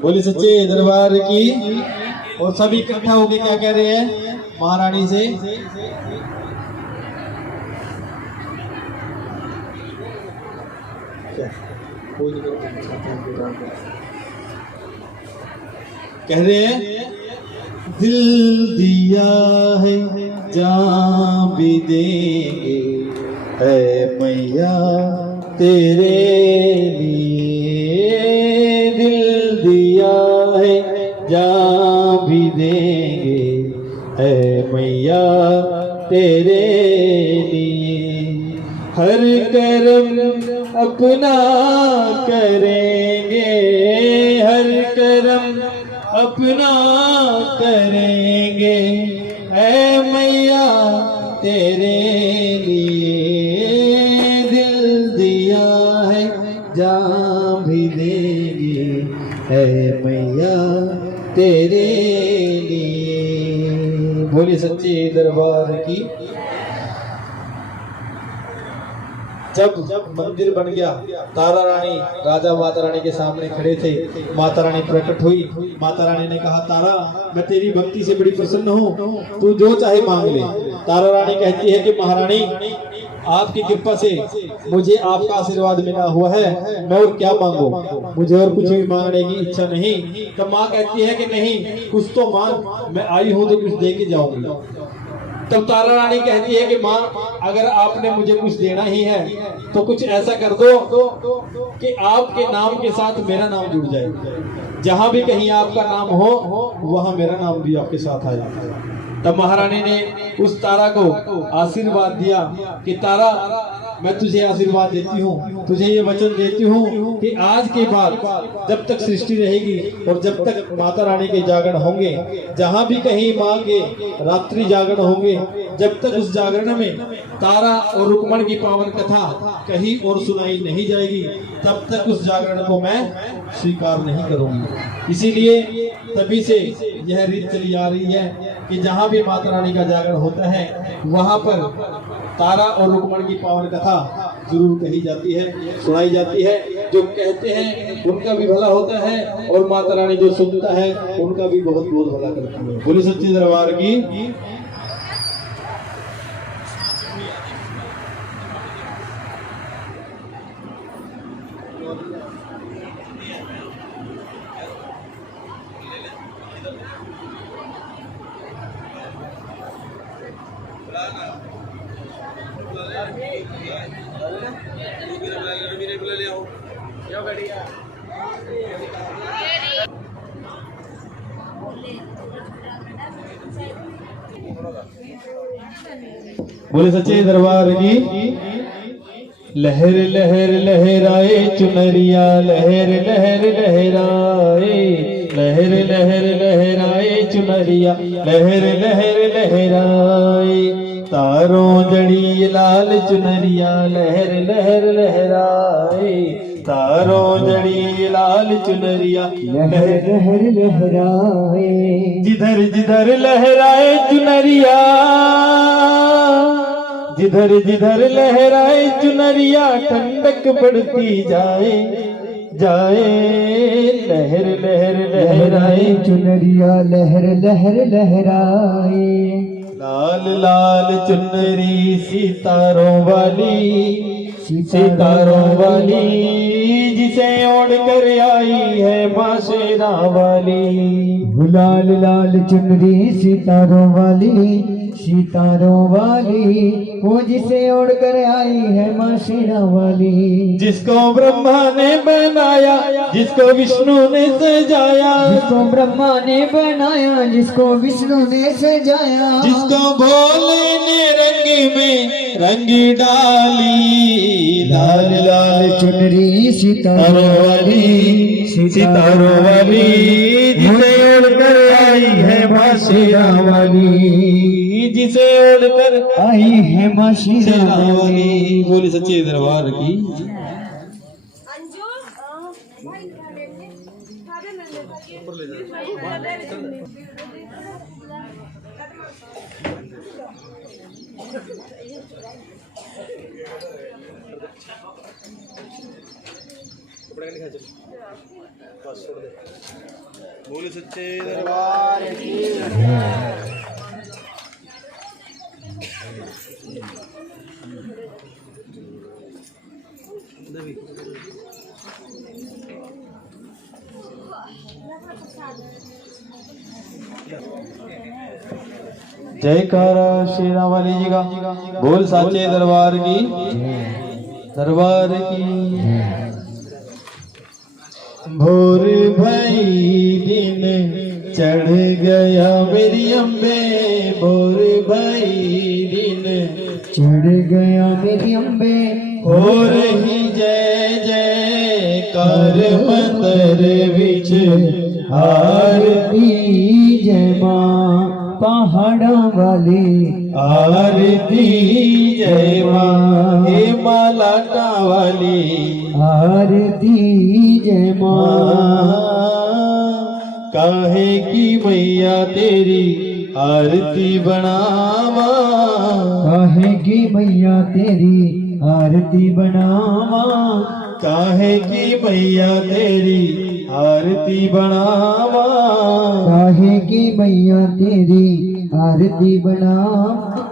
बोले सच्चे दरबार की। और सभी इकट्ठा होके क्या कह रहे हैं महारानी से, कह रहे हैं दिल दिया है जान भी देंगे है मैया तेरे लिए, दिल दिया है जान भी देंगे है मैया तेरे लिए, हर कर्म अपना करेंगे, हर कर्म अपना करेंगे ऐ मैया तेरे लिए, दिल दिया है जान भी देंगे ऐ मैया तेरे लिए। बोली सच्चे दरबार की। जब मंदिर बन गया, तारा रानी राजा माता रानी के सामने खड़े थे, माता रानी प्रकट हुई। माता रानी ने कहा, तारा मैं तेरी भक्ति से बड़ी प्रसन्न हूँ, तू जो चाहे मांग ले। तारा रानी कहती है कि महारानी आपकी कृपा से मुझे आपका आशीर्वाद मिला हुआ है, मैं और क्या मांगू, मुझे और कुछ भी मांगने की इच्छा नहीं। तब माँ कहती है कि नहीं कुछ तो मांग, मैं आई हूँ तो कुछ दे के जाऊंगी। तब तारा रानी कहती है कि माँ अगर आपने मुझे कुछ देना ही है तो कुछ ऐसा कर दो कि आपके नाम के साथ मेरा नाम जुड़ जाए। जहां भी कहीं आपका नाम हो वहां मेरा नाम भी आपके साथ आए। तब महारानी ने उस तारा को आशीर्वाद दिया कि तारा, मैं तुझे आशीर्वाद देती हूँ, तुझे ये वचन देती हूँ कि आज के बाद जब तक सृष्टि रहेगी और जब तक माता रानी के जागरण होंगे, जहाँ भी कहीं माँ के रात्रि जागरण होंगे, जब तक उस जागरण में तारा और रुक्मण की पावन कथा कहीं और सुनाई नहीं जाएगी, तब तक उस जागरण को मैं स्वीकार नहीं करूंगी। इसीलिए तभी से यह रीत चली आ रही है कि जहाँ भी माता रानी का जागरण होता है वहाँ पर तारा और रुक्मण की पावन कथा जरूर कही जाती है, सुनाई जाती है। जो कहते हैं उनका भी भला होता है और माता रानी जो सुनता है उनका भी बहुत बहुत भला करती है। बोले सच्चे दरबार की। बोले सच्चे दरबार की। लहर लहर लहराए चुनरिया, लहर लहर लहराए, लहर लहर लहराए चुनरिया, लहर लहर लहराए, तारों जड़ी लाल चुनरिया, लहर लहर लहराए, तारों जड़ी लाल चुनरिया, लहर लहर लहराए। जिधर जिधर लहराए चुनरिया, जिधर जिधर लहराए चुनरिया, ठंडक बढ़ती जाए जाए, लहर लहर लहराए चुनरिया, लहर लहर लहराए। लाल लाल चुनरी सितारों वाली, सितारों वाली, जिसे ओढ़ कर आई है माँ शेरा वाली। लाल लाल चुनरी सितारों वाली, सितारों वाली, वो जिसे ओढ़ कर आई है माँ शेरा वाली। जिसको ब्रह्मा ने बनाया, जिसको विष्णु ने सजाया, जिसको ब्रह्मा ने बनाया, जिसको विष्णु ने सजाया, जिसको भोले ने रंग में रंगी डाली। लाल लाल चुनरी सितारों वाली, सितारों वाली, जिसे ओढ़ कर आई है माँ शेरा वाली, जिसे ओढ़ कर आई है माँ शेरा वाली। बोली सच्चे दरबार की। बोले सच्चे दरबार की। जयकारा शेरा वाली जी का। बोल साचे दरबार की, दरबार की। भोर भई दिन चढ़ गया मेरी अम्बे, भोर भई दिन चढ़ गया मेरी अम्बे, हो रही जय जय कर मंदिर विच आरती जय माँ पहाड़ों वाली, आरती जय माँ हे मालाटा वाली, आरती जय माँ। काहे की मैया तेरी आरती बनावा, काहे की मैया तेरी आरती बनावा, काहे की मैया तेरी आरती बनावा, काहे की मैया तेरी आरती बनावा।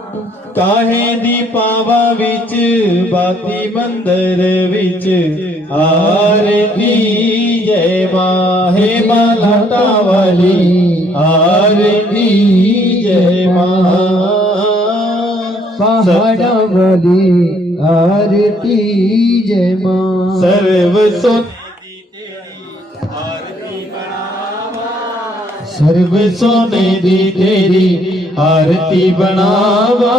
काहे दीपावा विच बाती मंदिर विच आरती जय माँ हे मालाटा वाली, आरती जय माँ पहाड़ा वाली, आरती जय माँ। सर्व सुन तेरी आरती बना सर्व सोने दी तेरी आरती बनावा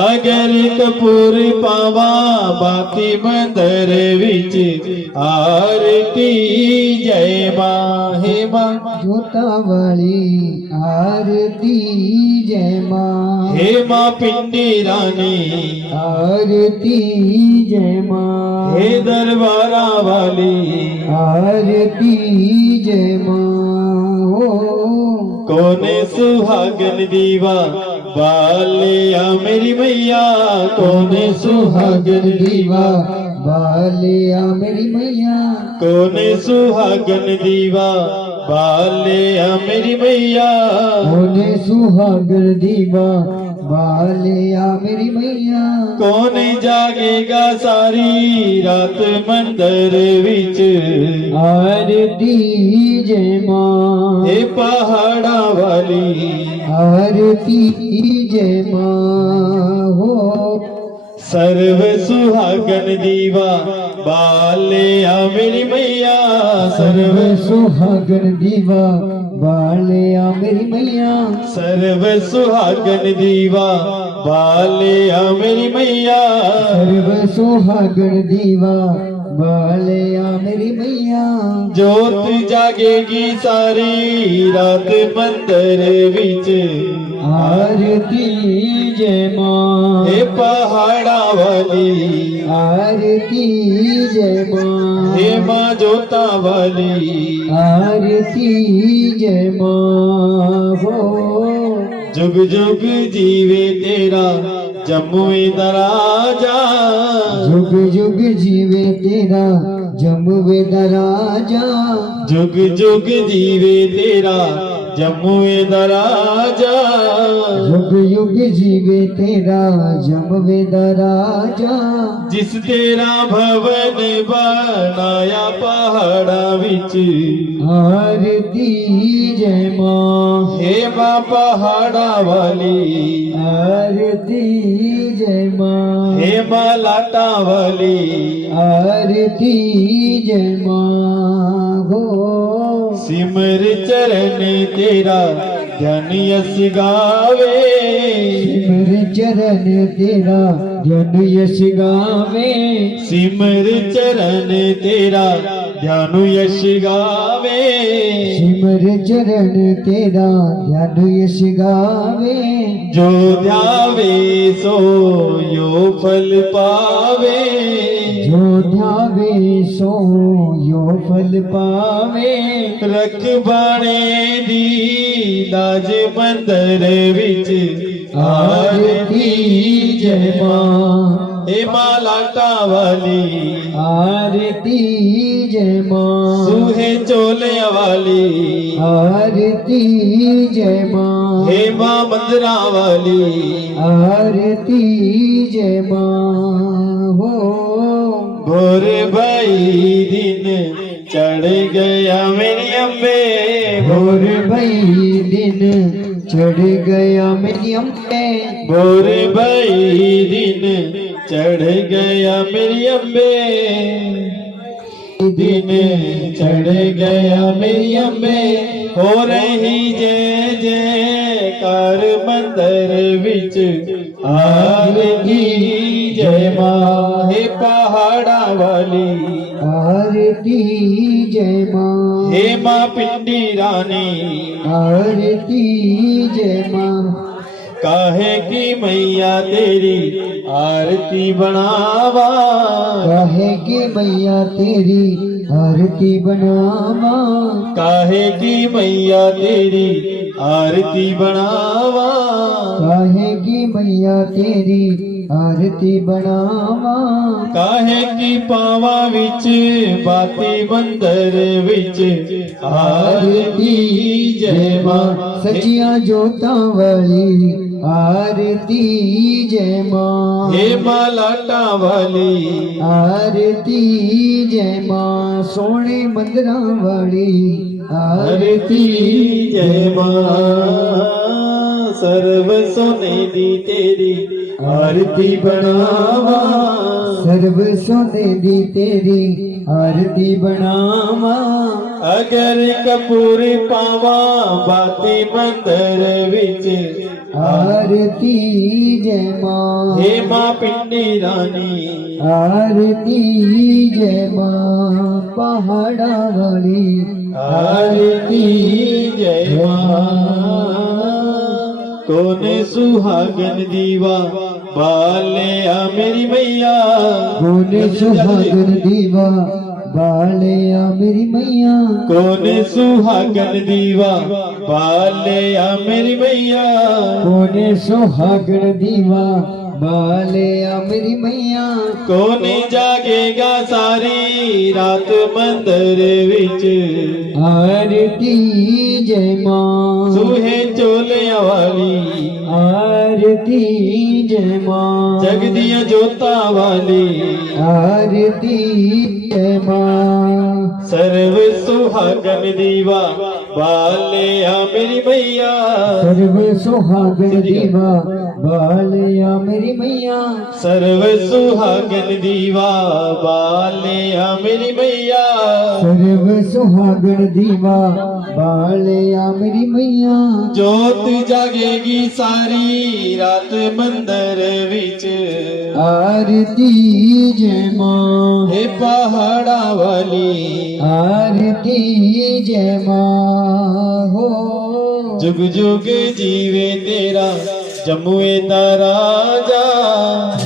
अगर कपूर पावा बाती मंदिर विच आरती जय मां हे मां जोता वाली आरती जय मां हे मां पिंडी रानी आरती जय मां हे दरबारा वाली आरती जय मां कोने सुहागन दीवा बालिया मेरी मैया कोने सुहागन दीवा बालिया मेरी मैया कोने सुहागन दीवा बालिया मेरी मैया कोने सुहागन दीवा बालिया मेरी मैया कोने जागेगा सारी रात मंदिर विच आरती जय मां हे पहाड़ा वाली आरती जय मां हो सर्व सुहागन दीवा बालिया मेरी मैया सर्व सुहागन दीवा बालिया मेरी मैया सर्व सुहागन दीवा बालिया मेरी मैया सर्व सुहागन दीवा बालिया मेरी मैया जोत जागेगी सारी रात मंदिर विच आरती जय मां हे पहाड़ा वाली आरती जय मां हे मां जोता वाली आरती जय मां हो जुग जुग जीवे तेरा जम्मू दराजा जुग जुग जीवे तेरा जम्मू दराजा जुग जुग जीवे तेरा जम्मू दराजा युग युग जीवे तेरा जम्मू दराजा जिस तेरा भवन बनाया पहाड़ा विच आरती जय मां हे मां पहाड़ा वाली आरती जय मां हे मां लाटा वाली आरती जय मां हो सिमर चरण तेरा धन यश गावे सिमर चरण तेरा जन यश गावे सिमर चरण तेरा ध्यान यश गावे सिमर चरण तेरा ध्यान यश गावे जो ध्यावे सो यो फल पावे जो ध्यावे सो यो फल पावे रख बाणे दी लाज मंदिर विच आरती जय मां हे मां लाटा वाली आरती जय मां सूहे चोले वाली आरती जय मां हे मां मंदिरा वाली आरती जय मां हो भोर भाई दिन चढ़ गया मेरी अम्बे भोर भई दिन चढ़ गया मेरी अम्बे भोर भाई दिन चढ़ गया मेरी अम्बे दिन चढ़ गया मेरी अम्बे हो रही जय जयकार मंदिर विच आरती जय मां हे पहाड़ा वाली आरती जय मां हे मां पिंडी रानी आरती जय मां काहे की मैया तेरी आरती बनावा काहे की मैया तेरी आरती बनावा काहे की मैया तेरी आरती बनावा काहे की मैया तेरी आरती बनावा काहे की पावा विच बाती मंदिर विच आरती जय मां सचिया जोता वाली आरती जय मां हे मां लाटा वाली आरती जय मां सोने मंदिरा वाली आरती जय मां सर्व सोने दी तेरी आरती बनावा, सर्व सोने दी तेरी आरती बनावा। अगर कपूर पावा बाती मंदिर विच, आरती जय मां, हे मां पिंडी रानी, आरती जय मां पहाड़ा वाली, आरती जय मां। कौन सुहागन दीवा बालिया मेरी मैया, कौन सुहागन दीवा बालिया मेरी मैया, कौन सुहागन दीवा बालिया मेरी मैया, कौन सुहागन दीवा बालिया मेरी मैया। कौन जागेगा सारी रात मंदिर विच, आरती जय मां, सूहे चोलिया वाली, आरती जय मां, जगदिया जोता वाली, आरती जय मां। सर्व सुहागन दीवा बालिया मेरी मैया, सर्व सुहागन दीवा बालिया मेरी मैया, सर्व सुहागन दीवा बालिया मेरी मैया, सर्व सुहागन दीवा बालिया मेरी मैया। जोत जागेगी सारी रात मंदिर विच, आरती जय मां, हे पहाड़ा वाली, आरती जय मां हो। जुग जुग जीवे तेरा जमुए दा राजा,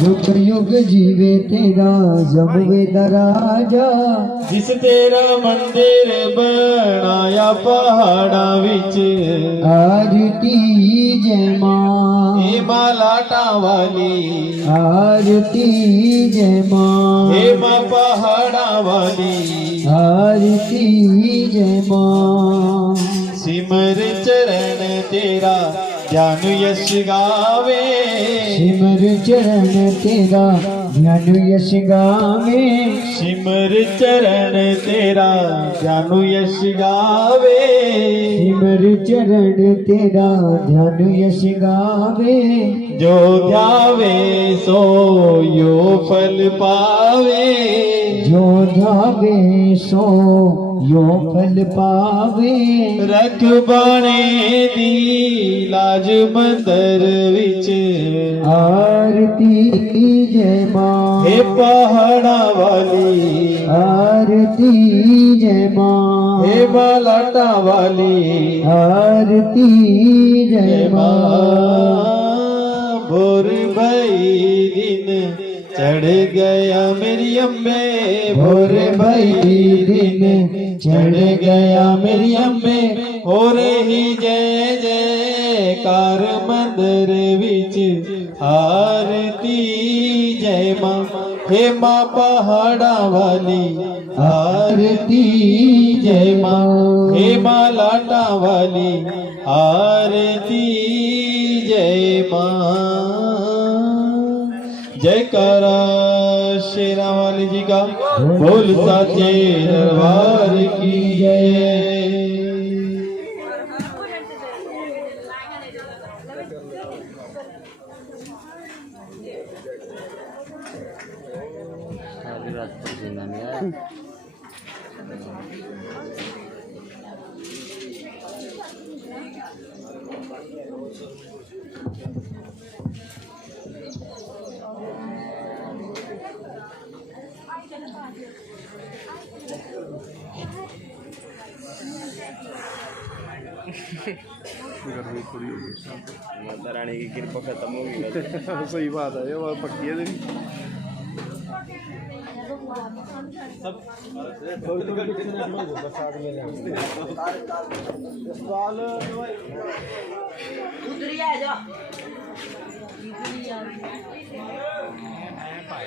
युग युग जीवे तेरा जमुए दा राजा, जिस तेरा मंदिर बनाया पहाड़ा विच, आरती जय मां, हे मां लाटा वाली, आरती जय मां, हे मां पहाड़ा वाली, आरती जय मां। सिमर चरण तेरा ध्यान यश गावे, सिमर चरण तेरा ध्यान यश गावे, सिमर चरण तेरा ध्यान यश गावे, सिमर चरण तेरा ध्यान यश गावे। जो ध्यावे सो यो फल पावे, जो ध्यावे सो यो फल पावे। रख बाणे दी लाज मंदिर विच, आरती जय मां, हे पहाड़ा वाली, आरती जय मां, हे मां लाटा वाली, आरती जय मां। भोर भई दिन चढ़ गया मेरी अम्बे, भोर भई दिन चढ़ गया मेरी अम्बे, हो रही जय जयकार मंदिर विच, आरती जय मां, हे मां पहाड़ा वाली, आरती जय मां, हे मां लाटा वाली, आरती जय मां। जयकारा शेरा वाली जी का, बोल साचे दरबार की जय। माता रानी की कृपा खत्म होगी। सही बात है, ये बात पक्की है तेरी।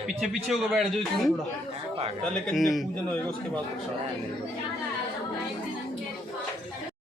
पीछे पीछे होकर बैठ जाओ इसमें थोड़ा, लेकिन जब पूजन होएगा उसके बाद